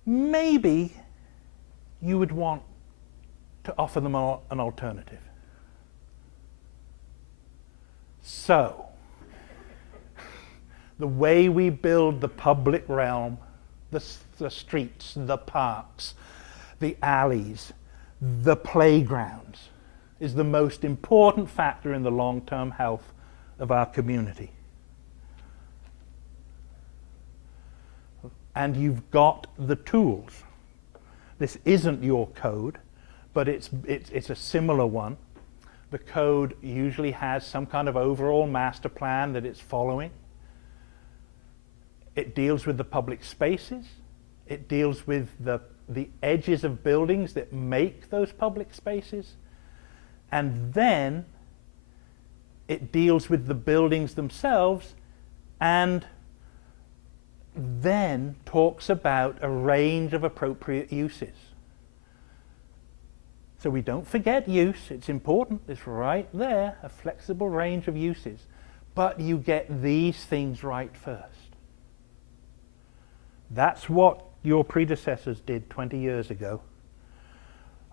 Maybe you would want to offer them an alternative. So, the way we build the public realm, the streets, the parks, the alleys, the playgrounds, is the most important factor in the long-term health of our community. And you've got the tools. This isn't your code, but it's a similar one. The code usually has some kind of overall master plan that it's following. It deals with the public spaces. It deals with the edges of buildings that make those public spaces. And then it deals with the buildings themselves, and then talks about a range of appropriate uses. So we don't forget use. It's important. It's right there, a flexible range of uses. But you get these things right first. That's what your predecessors did 20 years ago.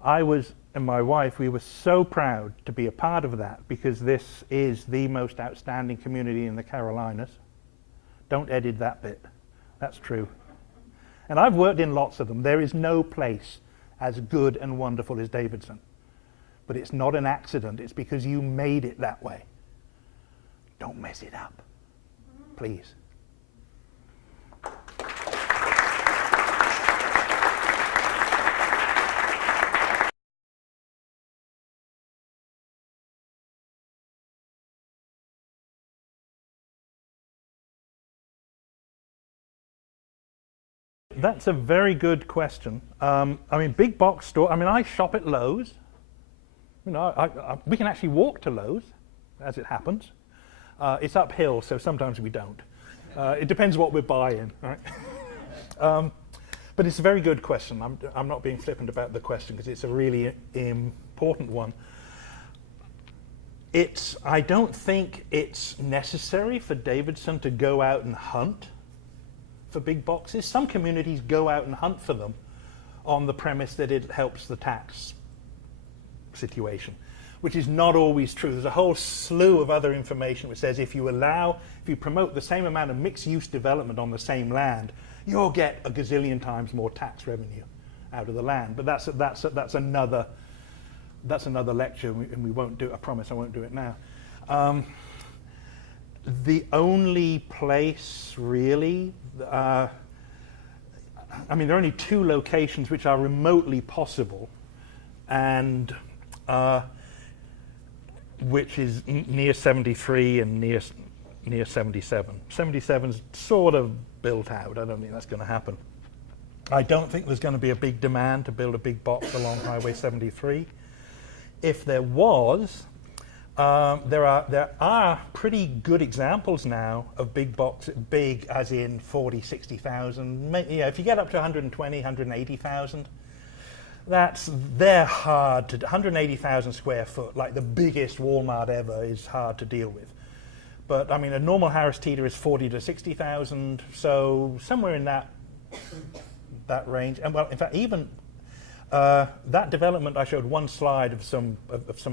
I was, and my wife, we were so proud to be a part of that, because this is the most outstanding community in the Carolinas. Don't edit that bit. That's true. And I've worked in lots of them. There is no place as good and wonderful as Davidson. But it's not an accident. It's because you made it that way. Don't mess it up, please. That's a very good question. I mean, big box store. I mean, I shop at Lowe's. You know, we can actually walk to Lowe's, as it happens. It's uphill, so sometimes we don't. It depends what we're buying, right? But it's a very good question. I'm not being flippant about the question, because it's a really important one. I don't think it's necessary for Davidson to go out and hunt for big boxes. Some communities go out and hunt for them on the premise that it helps the tax situation, which is not always true. There's a whole slew of other information which says if you promote the same amount of mixed-use development on the same land, you'll get a gazillion times more tax revenue out of the land. But that's another lecture, and we won't do it. I promise I won't do it now. The only place really, I mean, there are only two locations which are remotely possible, and which is near 73 and near 77. 77's sort of built out. I don't think that's going to happen. I don't think there's going to be a big demand to build a big box along Highway 73. If there was, there are pretty good examples now of big box, big as in 40, 60,000. If you get up to 120, 180,000, they're hard to, 180,000 square foot, like the biggest Walmart ever, is hard to deal with. But I mean, a normal Harris Teeter is 40 to 60,000, so somewhere in that range. And well, in fact, even that development, I showed one slide of some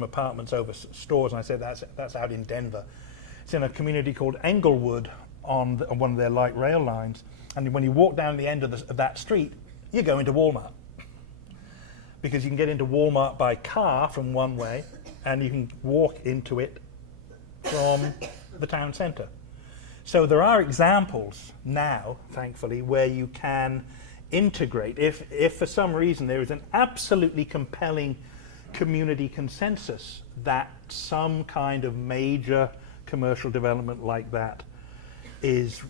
apartments over stores, and I said that's out in Denver. It's in a community called Englewood on one of their light rail lines. And when you walk down the end of that street, you go into Walmart, because you can get into Walmart by car from one way, and you can walk into it from the town center. So there are examples now, thankfully, where you can integrate. If for some reason there is an absolutely compelling community consensus that some kind of major commercial development like that is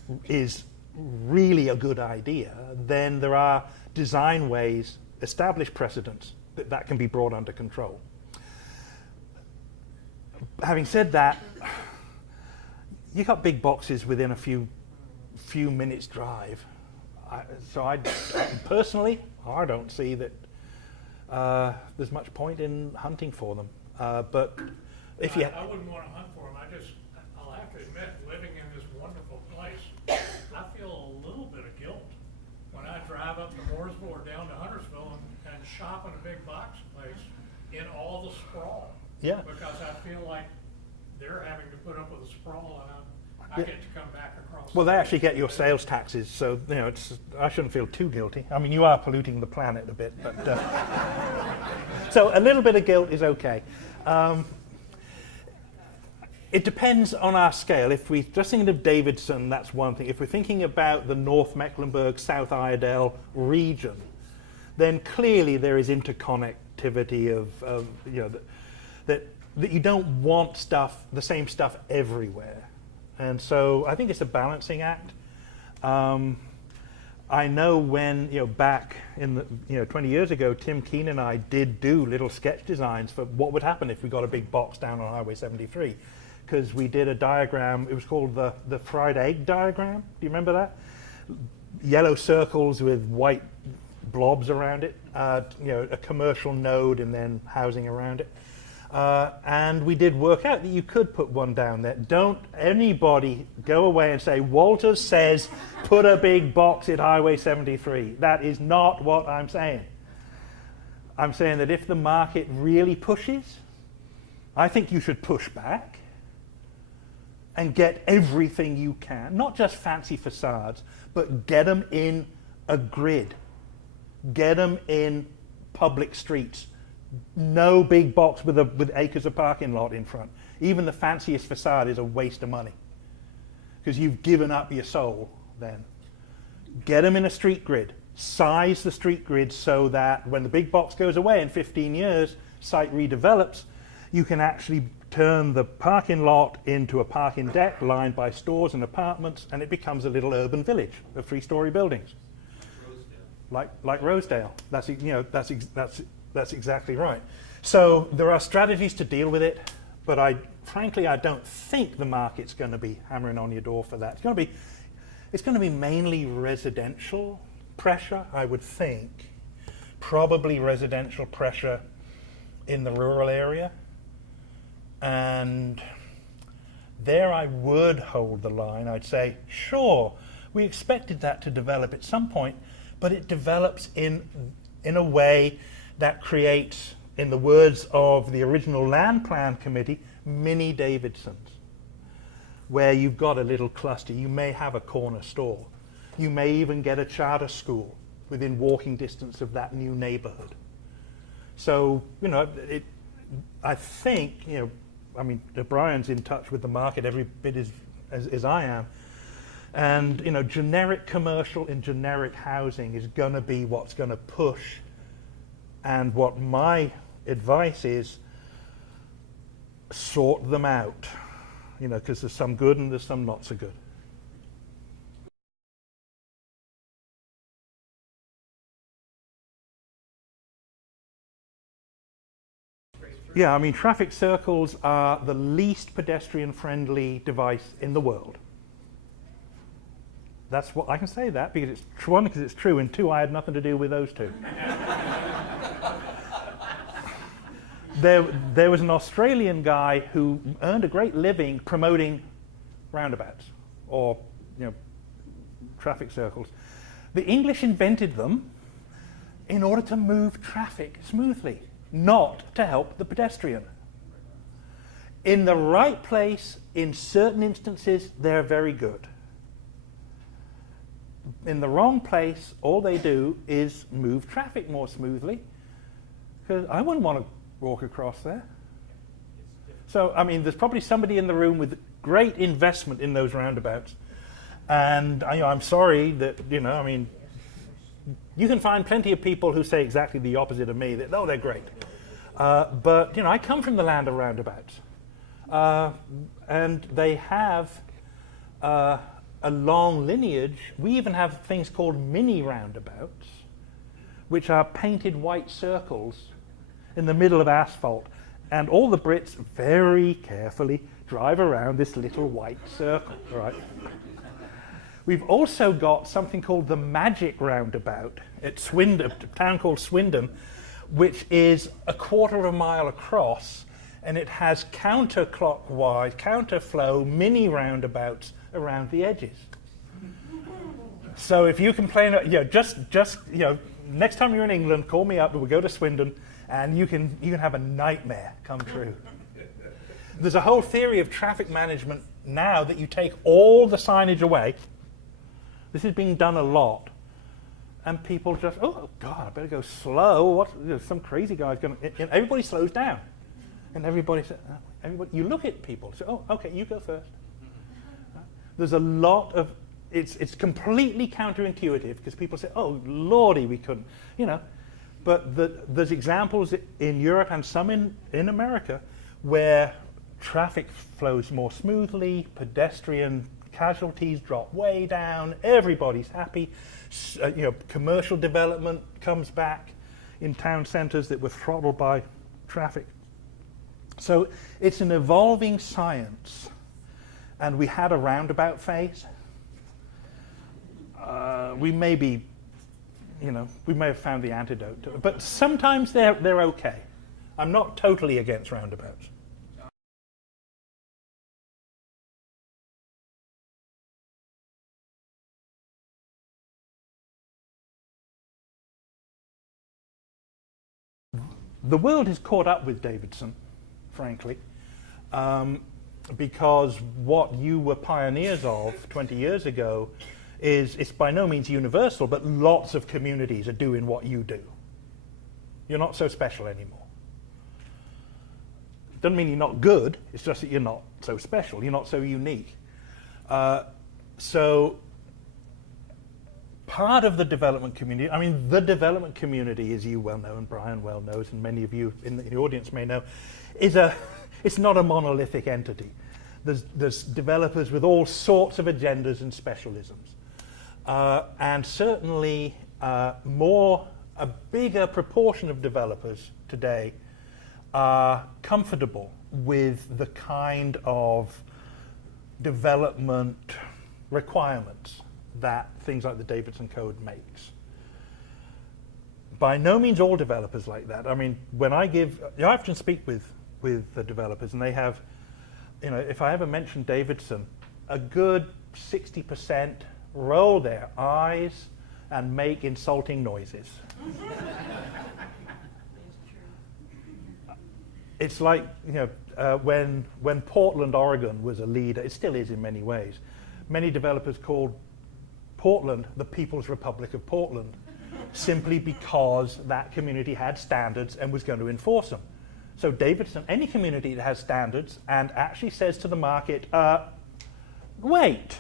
really a good idea, then there are design ways, established precedents that can be brought under control. Having said that, you got big boxes within a few minutes drive. So personally, I don't see that there's much point in hunting for them. But if you... I wouldn't want to hunt for them. I'll have to admit, living in this wonderful place, I feel a little bit of guilt when I drive up to Mooresville or down to Huntersville and shop in a big box place in all the sprawl. Yeah. Because I feel like they're having to put up with the sprawl, and I get to come back across. Well, they actually get your sales taxes, so you know I shouldn't feel too guilty. I mean, you are polluting the planet a bit, but so a little bit of guilt is okay. It depends on our scale. If we're just thinking of Davidson, that's one thing. If we're thinking about the North Mecklenburg, South Iredell region, then clearly there is interconnectivity of you know that you don't want the same stuff everywhere. And so I think it's a balancing act. I know when, back in 20 years ago, Tim Keene and I did do little sketch designs for what would happen if we got a big box down on Highway 73. Because we did a diagram, it was called the fried egg diagram. Do you remember that? Yellow circles with white blobs around it, a commercial node and then housing around it. And we did work out that you could put one down there. Don't anybody go away and say, Walters says put a big box at Highway 73. That is not what I'm saying. I'm saying that if the market really pushes, I think you should push back and get everything you can, not just fancy facades, but get them in a grid. Get them in public streets. No big box with acres of parking lot in front. Even the fanciest facade is a waste of money because you've given up your soul then. Get them in a street grid. Size the street grid so that when the big box goes away in 15 years, site redevelops, you can actually turn the parking lot into a parking deck lined by stores and apartments, and it becomes a little urban village of 3-story buildings. Like Rosedale. That's exactly right. So there are strategies to deal with it, but frankly, I don't think the market's going to be hammering on your door for that. It's going to be mainly residential pressure, I would think. Probably residential pressure in the rural area. And there I would hold the line. I'd say, sure, we expected that to develop at some point, but it develops in a way that creates, in the words of the original land plan committee, mini Davidsons, where you've got a little cluster. You may have a corner store. You may even get a charter school within walking distance of that new neighborhood. So, I think, Brian's in touch with the market every bit as I am. And, generic commercial and generic housing is going to be what's going to push. And what my advice is, sort them out, because there's some good and there's some not so good. Yeah, traffic circles are the least pedestrian-friendly device in the world. That's what I can say that because it's because it's true, and two, I had nothing to do with those two. There was an Australian guy who earned a great living promoting roundabouts or traffic circles. The English invented them in order to move traffic smoothly, not to help the pedestrian. In the right place, in certain instances, they're very good. In the wrong place, all they do is move traffic more smoothly, because I wouldn't want to walk across there. So, there's probably somebody in the room with great investment in those roundabouts, and I'm sorry that, you can find plenty of people who say exactly the opposite of me, that, oh, they're great. But, I come from the land of roundabouts, and they have a long lineage. We even have things called mini roundabouts, which are painted white circles in the middle of asphalt. And all the Brits very carefully drive around this little white circle, right? We've also got something called the Magic Roundabout at Swindon, a town called Swindon, which is a quarter of a mile across, and it has counterclockwise, counterflow mini roundabouts around the edges. So if you complain, just next time you're in England, call me up, we'll go to Swindon, and you can have a nightmare come true. There's a whole theory of traffic management now that you take all the signage away. This is being done a lot. And people just, oh God, I better go slow. Some crazy guy's going to, everybody slows down. And everybody says, you look at people, say, oh, okay, you go first. There's a lot of, it's completely counterintuitive because people say, oh, Lordy, we couldn't, But there's examples in Europe and some in America where traffic flows more smoothly, pedestrian casualties drop way down, everybody's happy. Commercial development comes back in town centers that were throttled by traffic. So it's an evolving science, and we had a roundabout phase. We may have found the antidote to it, but sometimes they're okay. I'm not totally against roundabouts. The world has caught up with Davidson, frankly, because what you were pioneers of 20 years ago it's by no means universal, but lots of communities are doing what you do. You're not so special anymore. Doesn't mean you're not good, it's just that you're not so special, you're not so unique. So part of the development community, the development community, as you well know and Brian well knows, and many of you in the audience may know, it's not a monolithic entity. There's developers with all sorts of agendas and specialisms. And certainly a bigger proportion of developers today are comfortable with the kind of development requirements that things like the Davidson Code makes. By no means all developers like that. When I often speak with the developers, and they have, if I ever mention Davidson, a good 60% roll their eyes and make insulting noises. It's like, when Portland, Oregon was a leader, it still is in many ways, many developers called Portland the People's Republic of Portland, simply because that community had standards and was going to enforce them. So Davidson, any community that has standards and actually says to the market, wait,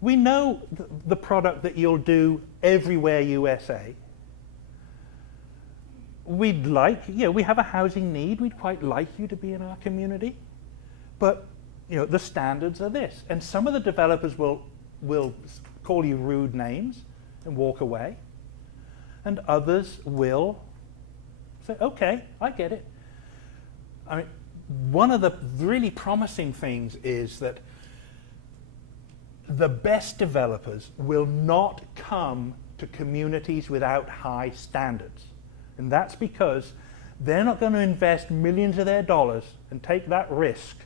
we know the product that you'll do everywhere USA. We have a housing need, we'd quite like you to be in our community, but the standards are this. And some of the developers will call you rude names and walk away, and others will say, okay, I get it. One of the really promising things is that the best developers will not come to communities without high standards. And that's because they're not going to invest millions of their dollars and take that risk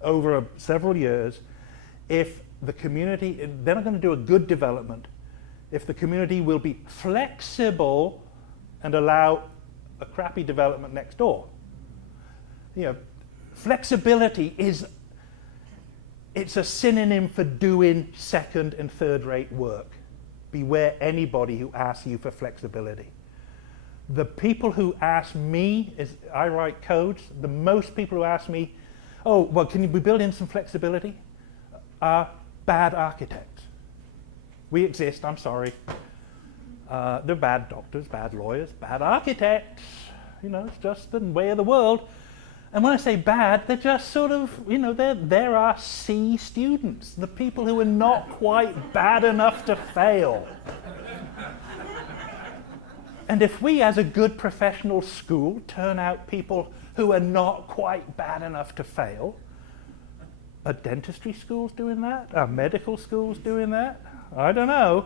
over several years if the community, they're not going to do a good development if the community will be flexible and allow a crappy development next door. Flexibility it's a synonym for doing second and third rate work. Beware anybody who asks you for flexibility. The people who ask me, as I write codes, the most people who ask me, oh, well, can we build in some flexibility? Are bad architects. We exist, I'm sorry. They're bad doctors, bad lawyers, bad architects. It's just the way of the world. And when I say bad, they're just sort of, they're our C students, the people who are not quite bad enough to fail. And if we, as a good professional school, turn out people who are not quite bad enough to fail, are dentistry schools doing that? Are medical schools doing that? I don't know.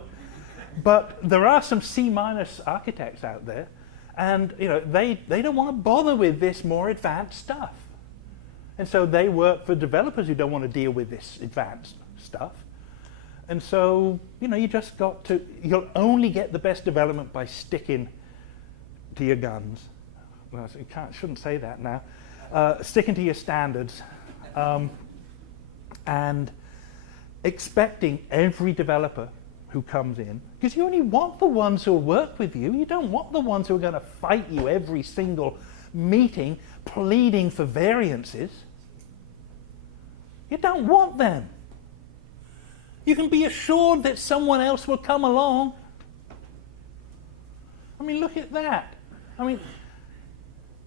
But there are some C-minus architects out there, and they don't want to bother with this more advanced stuff. And so they work for developers who don't want to deal with this advanced stuff. And so, you just got to, you'll only get the best development by sticking to your guns. Well, you shouldn't say that now. Sticking to your standards and expecting every developer who comes in, because you only want the ones who will work with you. You don't want the ones who are going to fight you every single meeting, pleading for variances. You don't want them. You can be assured that someone else will come along. I mean, look at that. I mean,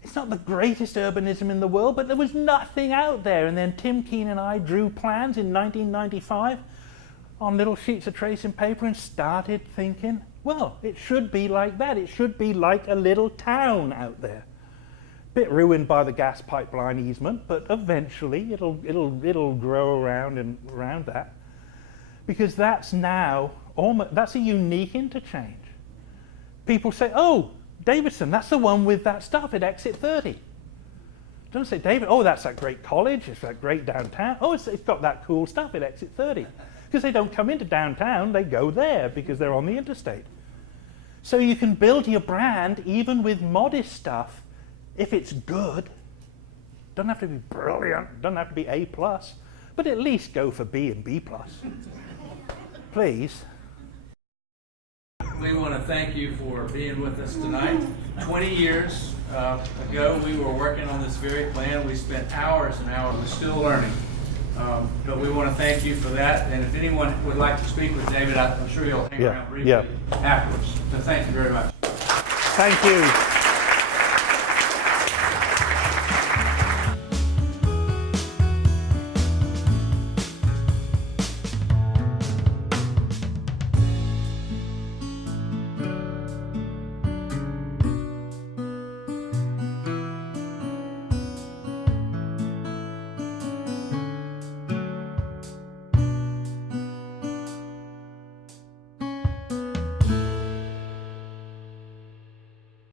it's not the greatest urbanism in the world, but there was nothing out there. And then Tim Keene and I drew plans in 1995 on little sheets of tracing paper and started thinking, well, it should be like that. It should be like a little town out there. Bit ruined by the gas pipeline easement, but eventually it'll grow around and around that. Because that's now, that's a unique interchange. People say, oh, Davidson, that's the one with that stuff at exit 30. Don't say, David, oh, that's that great college, it's that great downtown. Oh, it's got that cool stuff at exit 30. Because they don't come into downtown, they go there because they're on the interstate. So you can build your brand even with modest stuff if it's good. Doesn't have to be brilliant, doesn't have to be A+, but at least go for B and B+. Please. We want to thank you for being with us tonight. 20 years ago, we were working on this very plan. We spent hours and hours. We're still learning. But we want to thank you for that. And if anyone would like to speak with David, I'm sure he'll hang around briefly afterwards. So thank you very much. Thank you.